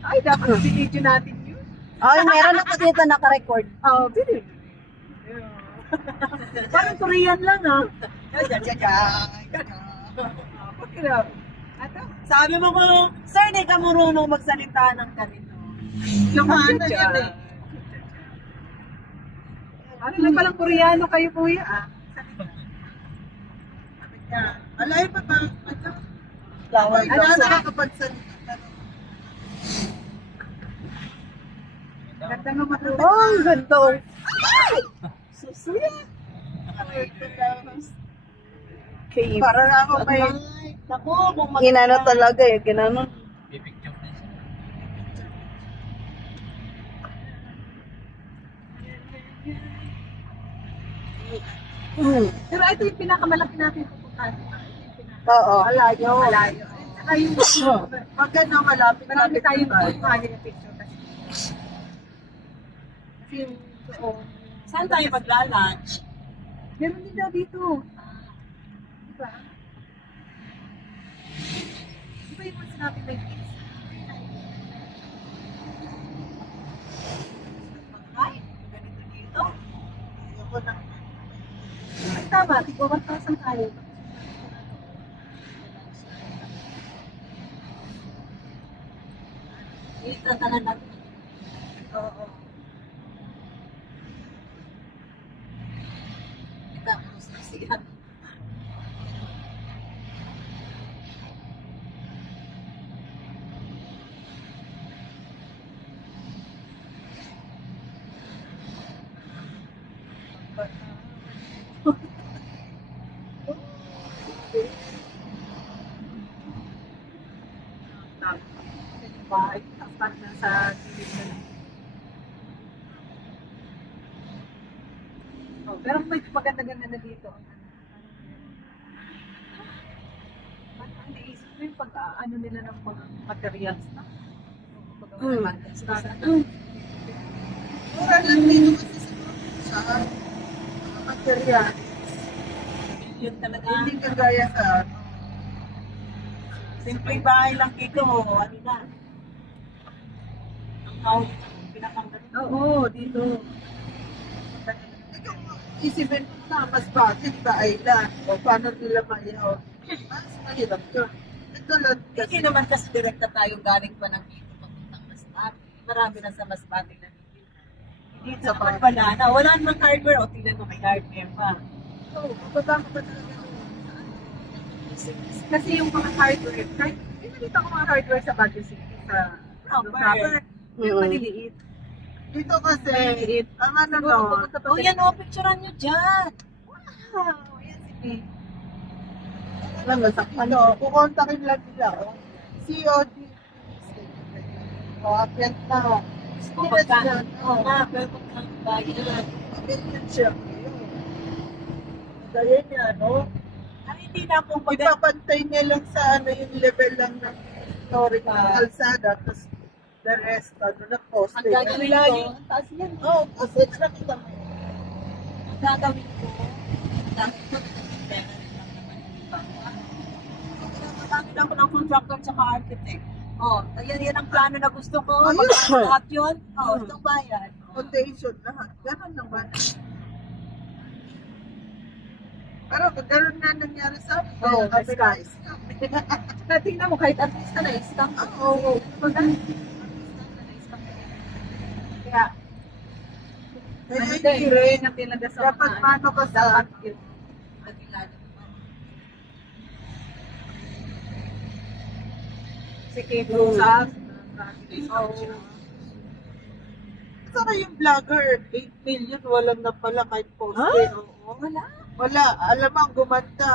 Ay, dapat sinidyo natin yun. Ay, meron ako dito naka-record. Oh, pinili. Parang Korean lang, ah. Pakilap. Ato? Sabi mo ko, sir, di ka marunong magsalita ng ganito. Lumana yan eh. Ano lang palang Koreano kayo, kuya, ah. Alay pa ba? Ano? Flower Ano blossom. nakakapagsalita? Ganda mo matulog. Oh, ang ganda. oh. Susuya. Cave. Para na ako may... Naku, kung Ginano talaga eh. Ginano. Pipicture na siya. Pero ito yung pinakamalaki natin pupuntahan. Ito yung Oo. malayo. Malayo. At saka yung Maganda malapit. marami tayong pupuntahan yung picture kasi. Kasi yung doon. saan tayo magla-lunch? Meron din daw dito. Diba? Diba yung mga sinabi na yung Ay, ganito dito. Ayoko na. Ay, tama, tigwa 1,000 tayo. Dito ka na natin. Oo. Tapos na siya. Yung bahay, tapat na sa gilid na lang. Oh, pero may maganda-ganda na dito. Ang naisip ko yung pag-ano nila ng mga materials na. Mura lang dito kasi sa mga material. Yun talaga. Hindi kagaya sa Simpleng bahay lang dito. Ano na? Ang house, pinakanggaling. Oo, dito. isipin mo na mas bakit ba island o paano nila mayaw. Mas mahirap yun. Ito lang Hindi kasi naman kasi direkta tayong galing pa ng dito papuntang Masbate. Marami na sa Masbate na dito. Dito naman wala na. Wala namang hardware. O tingnan mo may hardware pa. mababa ko pa talaga nun. Kasi yung mga hardware, kahit yung nakita ko mga hardware sa Baguio City, sa Proper. yung Mm. maliliit. Dito kasi, Maliliit. ang ano Siguro no, pumunta pa Oh, sila. yan o. Picturean nyo dyan. Wow, yan si May. alam mo, ano, kukontakin lang nila. Oh. COD. O, akyat na. Gusto Hindi na pagka. sila. Oo nga, pero pagka bayan. Akyat na siya. Dahil niya, no? Ay, hindi na akong pag- Ipapantay niya lang sa ano yung level lang ng historic ng kalsada. Tapos the rest, ano na poste. Ang gagawin ko, Ang taas yan. Oo, kasi nakita mo. ang gagawin ko, dahil ko, pera rin lang naman yung iba. Ginagamit ako ng contractor tsaka architect. Oh, yan ang plano na gusto ko. Pag lahat yun, itong bayan. Foundation lahat. Ganon naman. Pero gano'n na nangyari sa amin. Oo, Kami scam. na-scam. Kaya tingnan mo, kahit artista na isang Oo. Kaya, Kaya hindi, hindi rin. na talaga sa Dapat mga- paano ka sa dapat yun. Si Kate Rosas. Saka yung vlogger, 8 million, walang na pala kahit poste. Oo. Wala. Wala. Alam mo, ang gumanda.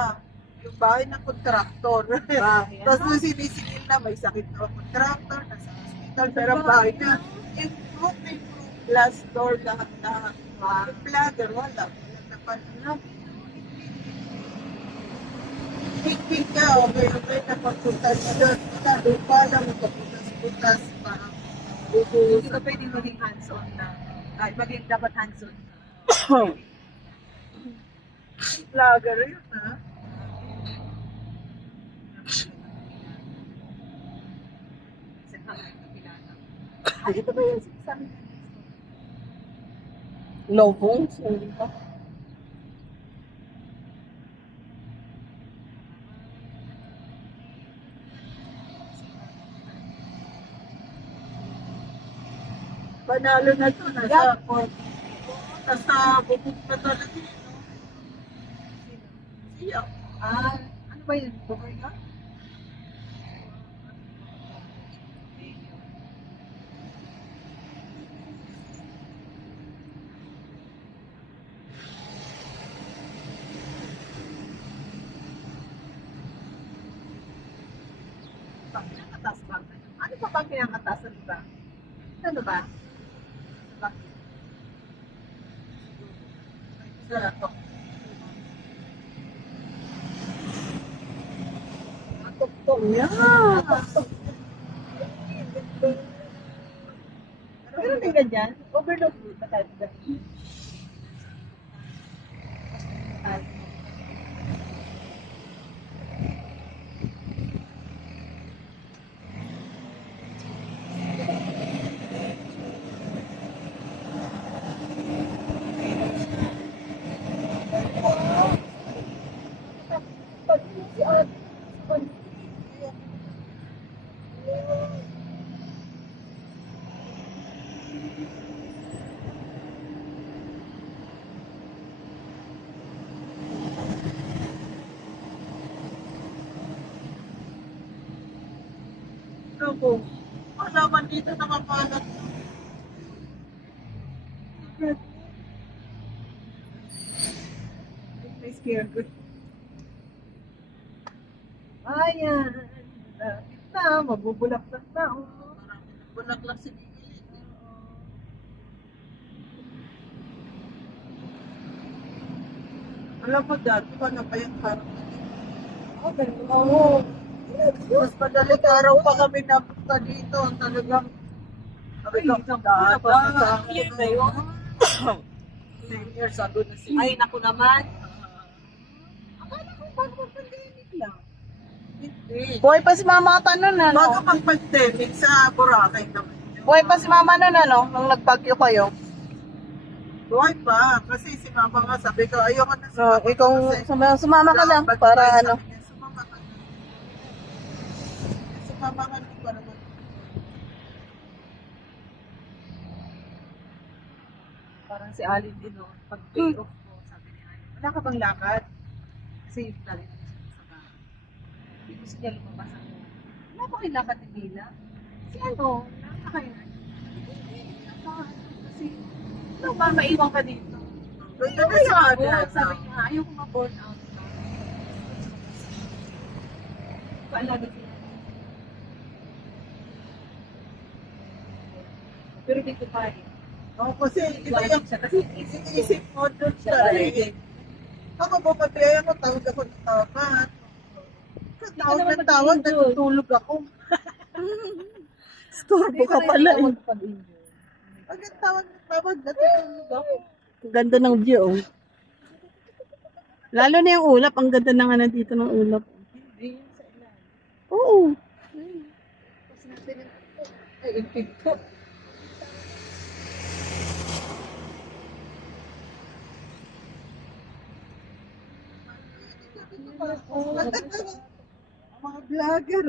Yung bahay ng kontraktor. Bahay. Tapos nung sinisingil na, may sakit na kontraktor, nasa hospital, pero ang bahay niya, improve, glass door, lahat-lahat. Yung vlogger, wala. Wala na pala. Picnic ka, okay, okay na pagpunta niya doon. Doon pa lang, magpaputas-putas pa. Hindi ka pwedeng maging hands-on na. Ay, maging dapat hands-on. Vlogger yun, ha? Kasi kami nakilala. Ito ba yung sinasabi? Lobong? Hindi ba? Panalo na to, nasa bubog na talaga yun, no? Siya. Ano ba yun? Governor? Pinakatas ba? Ano pa ba pinakatasan ba? Ano ba? Bakit? Tuktok niya. Pero may ganyan. Overload ba tayo? Ako, malaman dito nakakalat. May scare ko. Ayan. Lapit na. Mabubulak na tao. Bulaklak si Miguel. Alam mo dati, paano pa yung parang Ganun. Oo. mas madaling araw pa kami napunta dito. Talagang Year na yun. 10 years ago na siya. Ay, naku naman. Akala ko bago pandemic lang. Hindi. Buhay pa si Mama Ata nun, Bago ano? mag-pandemic sa Boracay naman yun. Buhay pa si Mama nun, ano? Nung nagpagyo kayo. Buhay pa. Kasi si Mama nga sabi ko, ayoko na So, ikaw, kasi sumama ka lang Ba't para tayo, ano. sabi niya, sumama ka na. Sumama ka na para mag- Parang si Alin din, no? Pag day off ko, sabi ni Alin, wala ka bang lakad? Kasi yung narin siya sa bahay. Hindi ko siya lumabas ako. Wala ba kayo lakad ni Mila? Si ano, nakakain na. Hindi, nakakain. Kasi, ano ba, maiwan ka dito? Ganda na Ayaw sa ako. atin. Sabi niya, ayaw ko ma-burn out. Paalaga sila. Pero dito pa rin. Oo, kasi iba Iwanan yung siya. Kasi isip mo doon sa rin. Ako bumabiyaya ko, tawag ako ng tawag. Tawag ng tawag, natutulog ako. Storbo ka pala eh. Pag ang tawag ng tawag, natutulog ako. Ang ganda ng view, oh. Lalo na yung ulap. Ang ganda ng ano dito ng ulap. Hindi, yun sa ilan. Oo. Tapos natin ay, yung pinto. Ang mga vlogger.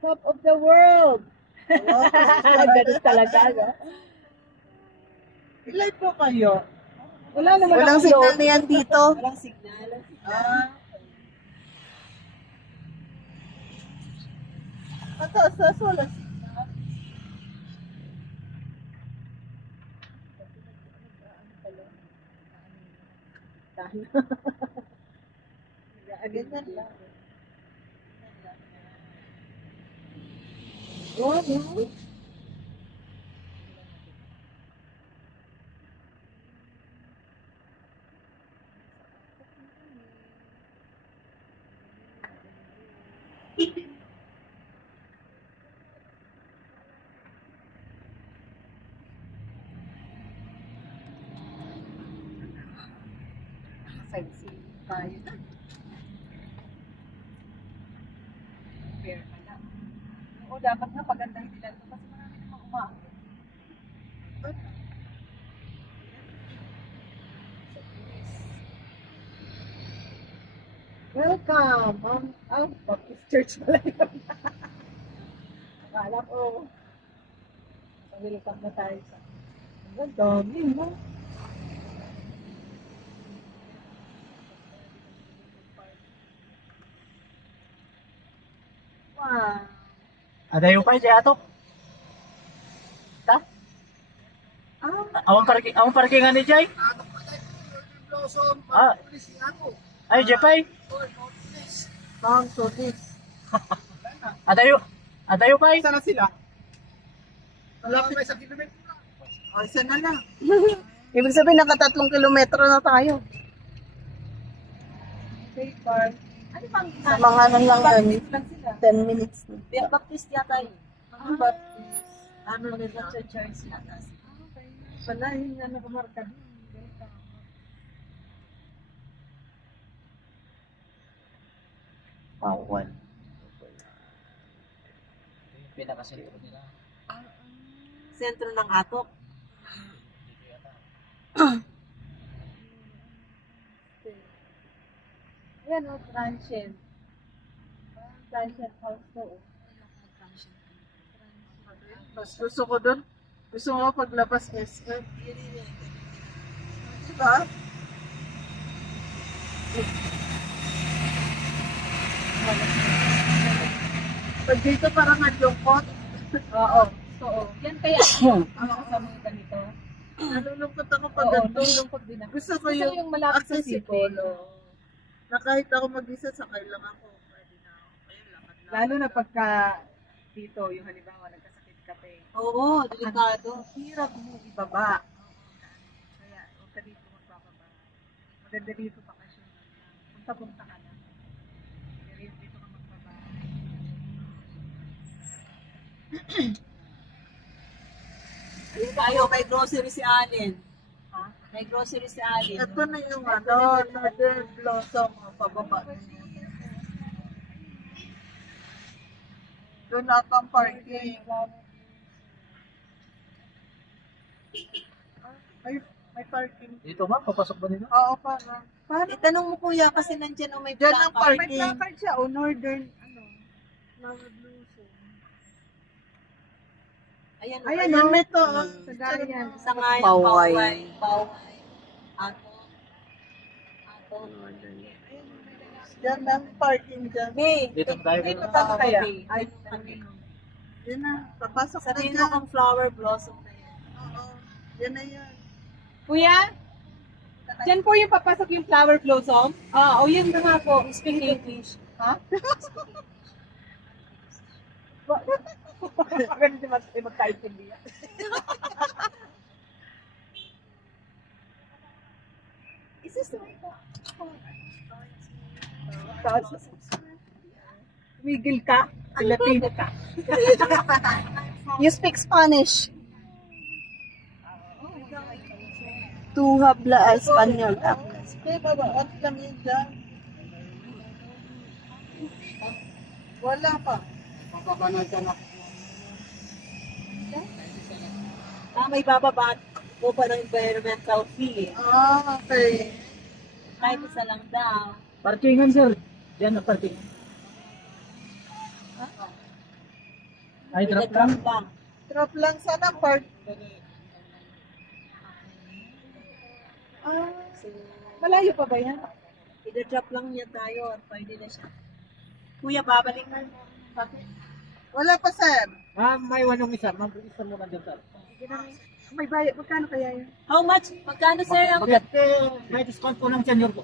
Top of the world! Ganun talaga, no? Ilay po kayo. Wala naman Walang ako signal doon. na yan dito. Walang signal. Ah. Mataas na wala signal. Ganyan lang. Oh, no. Sightseeing tayo na. Fair ka lang. Oo, dapat nga pagandahin nila ito kasi marami namang umaakit. Welcome! Baptist Church pala yun. Akala ko, welcome na tayo sa... Ang dami, no? Wow! Ada yung pa siya ato. Ta? Awang parkingan ni Jay. Ah. Ay, Jepay. Ang sotis. Ada yung pa. Sana sila? Malapit sa kilometro. O, isa na lang. Ibig sabihin, naka 3 kilometro na tayo. State Park. Ano bang Sa mga ano lang yun, lang sila? 10 minutes na. Baptist yata yun. Baptist. Ano nila? Church yata. Wala, yun nga nakamarka din. Bawal. Pinakasentro nila. Sentro ng Atok. Yan o, transient. Transient house to. Mas gusto ko dun. Gusto mo paglabas SM. Diba? Pag dito parang nalungkot. Oo. Oo. Yan kaya ako kasama yung ganito. Nalulungkot ako pag Oo, ganito. nalulungkot din ako. Gusto ko Gusto yung yung malapit sa accessible. city. Na kahit ako mag-isa, sakay lang ako. Pwede na ako. Ayun, lakad lang. Lalo na pagka dito, yung halimbawa, nagkasakit ka pa eh. Oo, delikado. Hirap mo ibaba. Kaya, huwag ka dito magpapaba. Maganda dito bakasyon. Punta-punta ka lang. Kaya dito ka magbaba. Ayun tayo, may grocery si Allen. Ha? May grocery si Allen. Ito na yung ano, Northern Blossom. Pababa na yun. Doon natang parking. May parking. Dito ba? Papasok ba nila? Oo, parang. Itanong mo kuya kasi nandyan o may Diyan ang placard. parking. May placard siya, o Northern, ano, Northern Blossom. Ayan, Ayan, oh, may to. Sagarian. Sa ngayon, Paway. Paway. Ato. Diyan ang parking dyan. May. Dito tayo. Dito tayo kaya? Ay, Yan na, papasok na sabihin mo dyan. kung flower blossom na yan. Oo, yan na yan. Kuya? Diyan po yung papasok yung flower blossom? Ah, o yun na nga po. Speak English. Ha? Ganun din magkaintindi yan. Is this the Tumigil ka. Pilipino ka. You speak Spanish? Tu habla español. Okay, babaot lang yun dyan. Wala pa. may bababa mo pa ng environmental fee. Ah, okay. Kahit isa lang daw. Parkingan, sir. Yan ang parkingan. Ay, drop lang. lang. Drop lang sana park. Malayo pa ba yan? I-drop lang niya tayo at pwede na siya. Kuya, babalik na. Wala pa, sir. May wanong isa. Mag-isa mo na dyan, sir. May bayad. Magkano kaya yun? How much? Magkano sir ang May discount po ng senior po.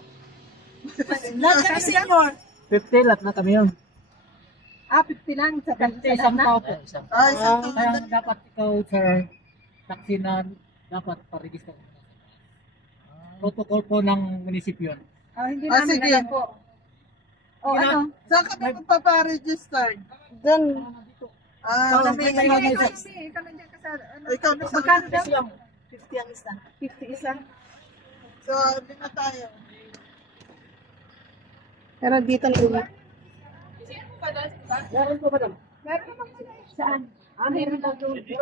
lahat kami senior? 50 lahat na kami yun. 50 lang sa Isang tao po. Ay, isang Kaya dapat ikaw, sir, taxi na dapat paregister. Protocol po ng munisipyo. Hindi Ah, namin sige. alam po. ano? Saan kami magpaparegister? Diyan, Ah, Kami ngayon ay ikaw na sa magkano daw? 50 ang isa. 50 isa. So, hindi na tayo. pero dito na uwi. Meron po, madam. Saan? Ah, meron daw doon.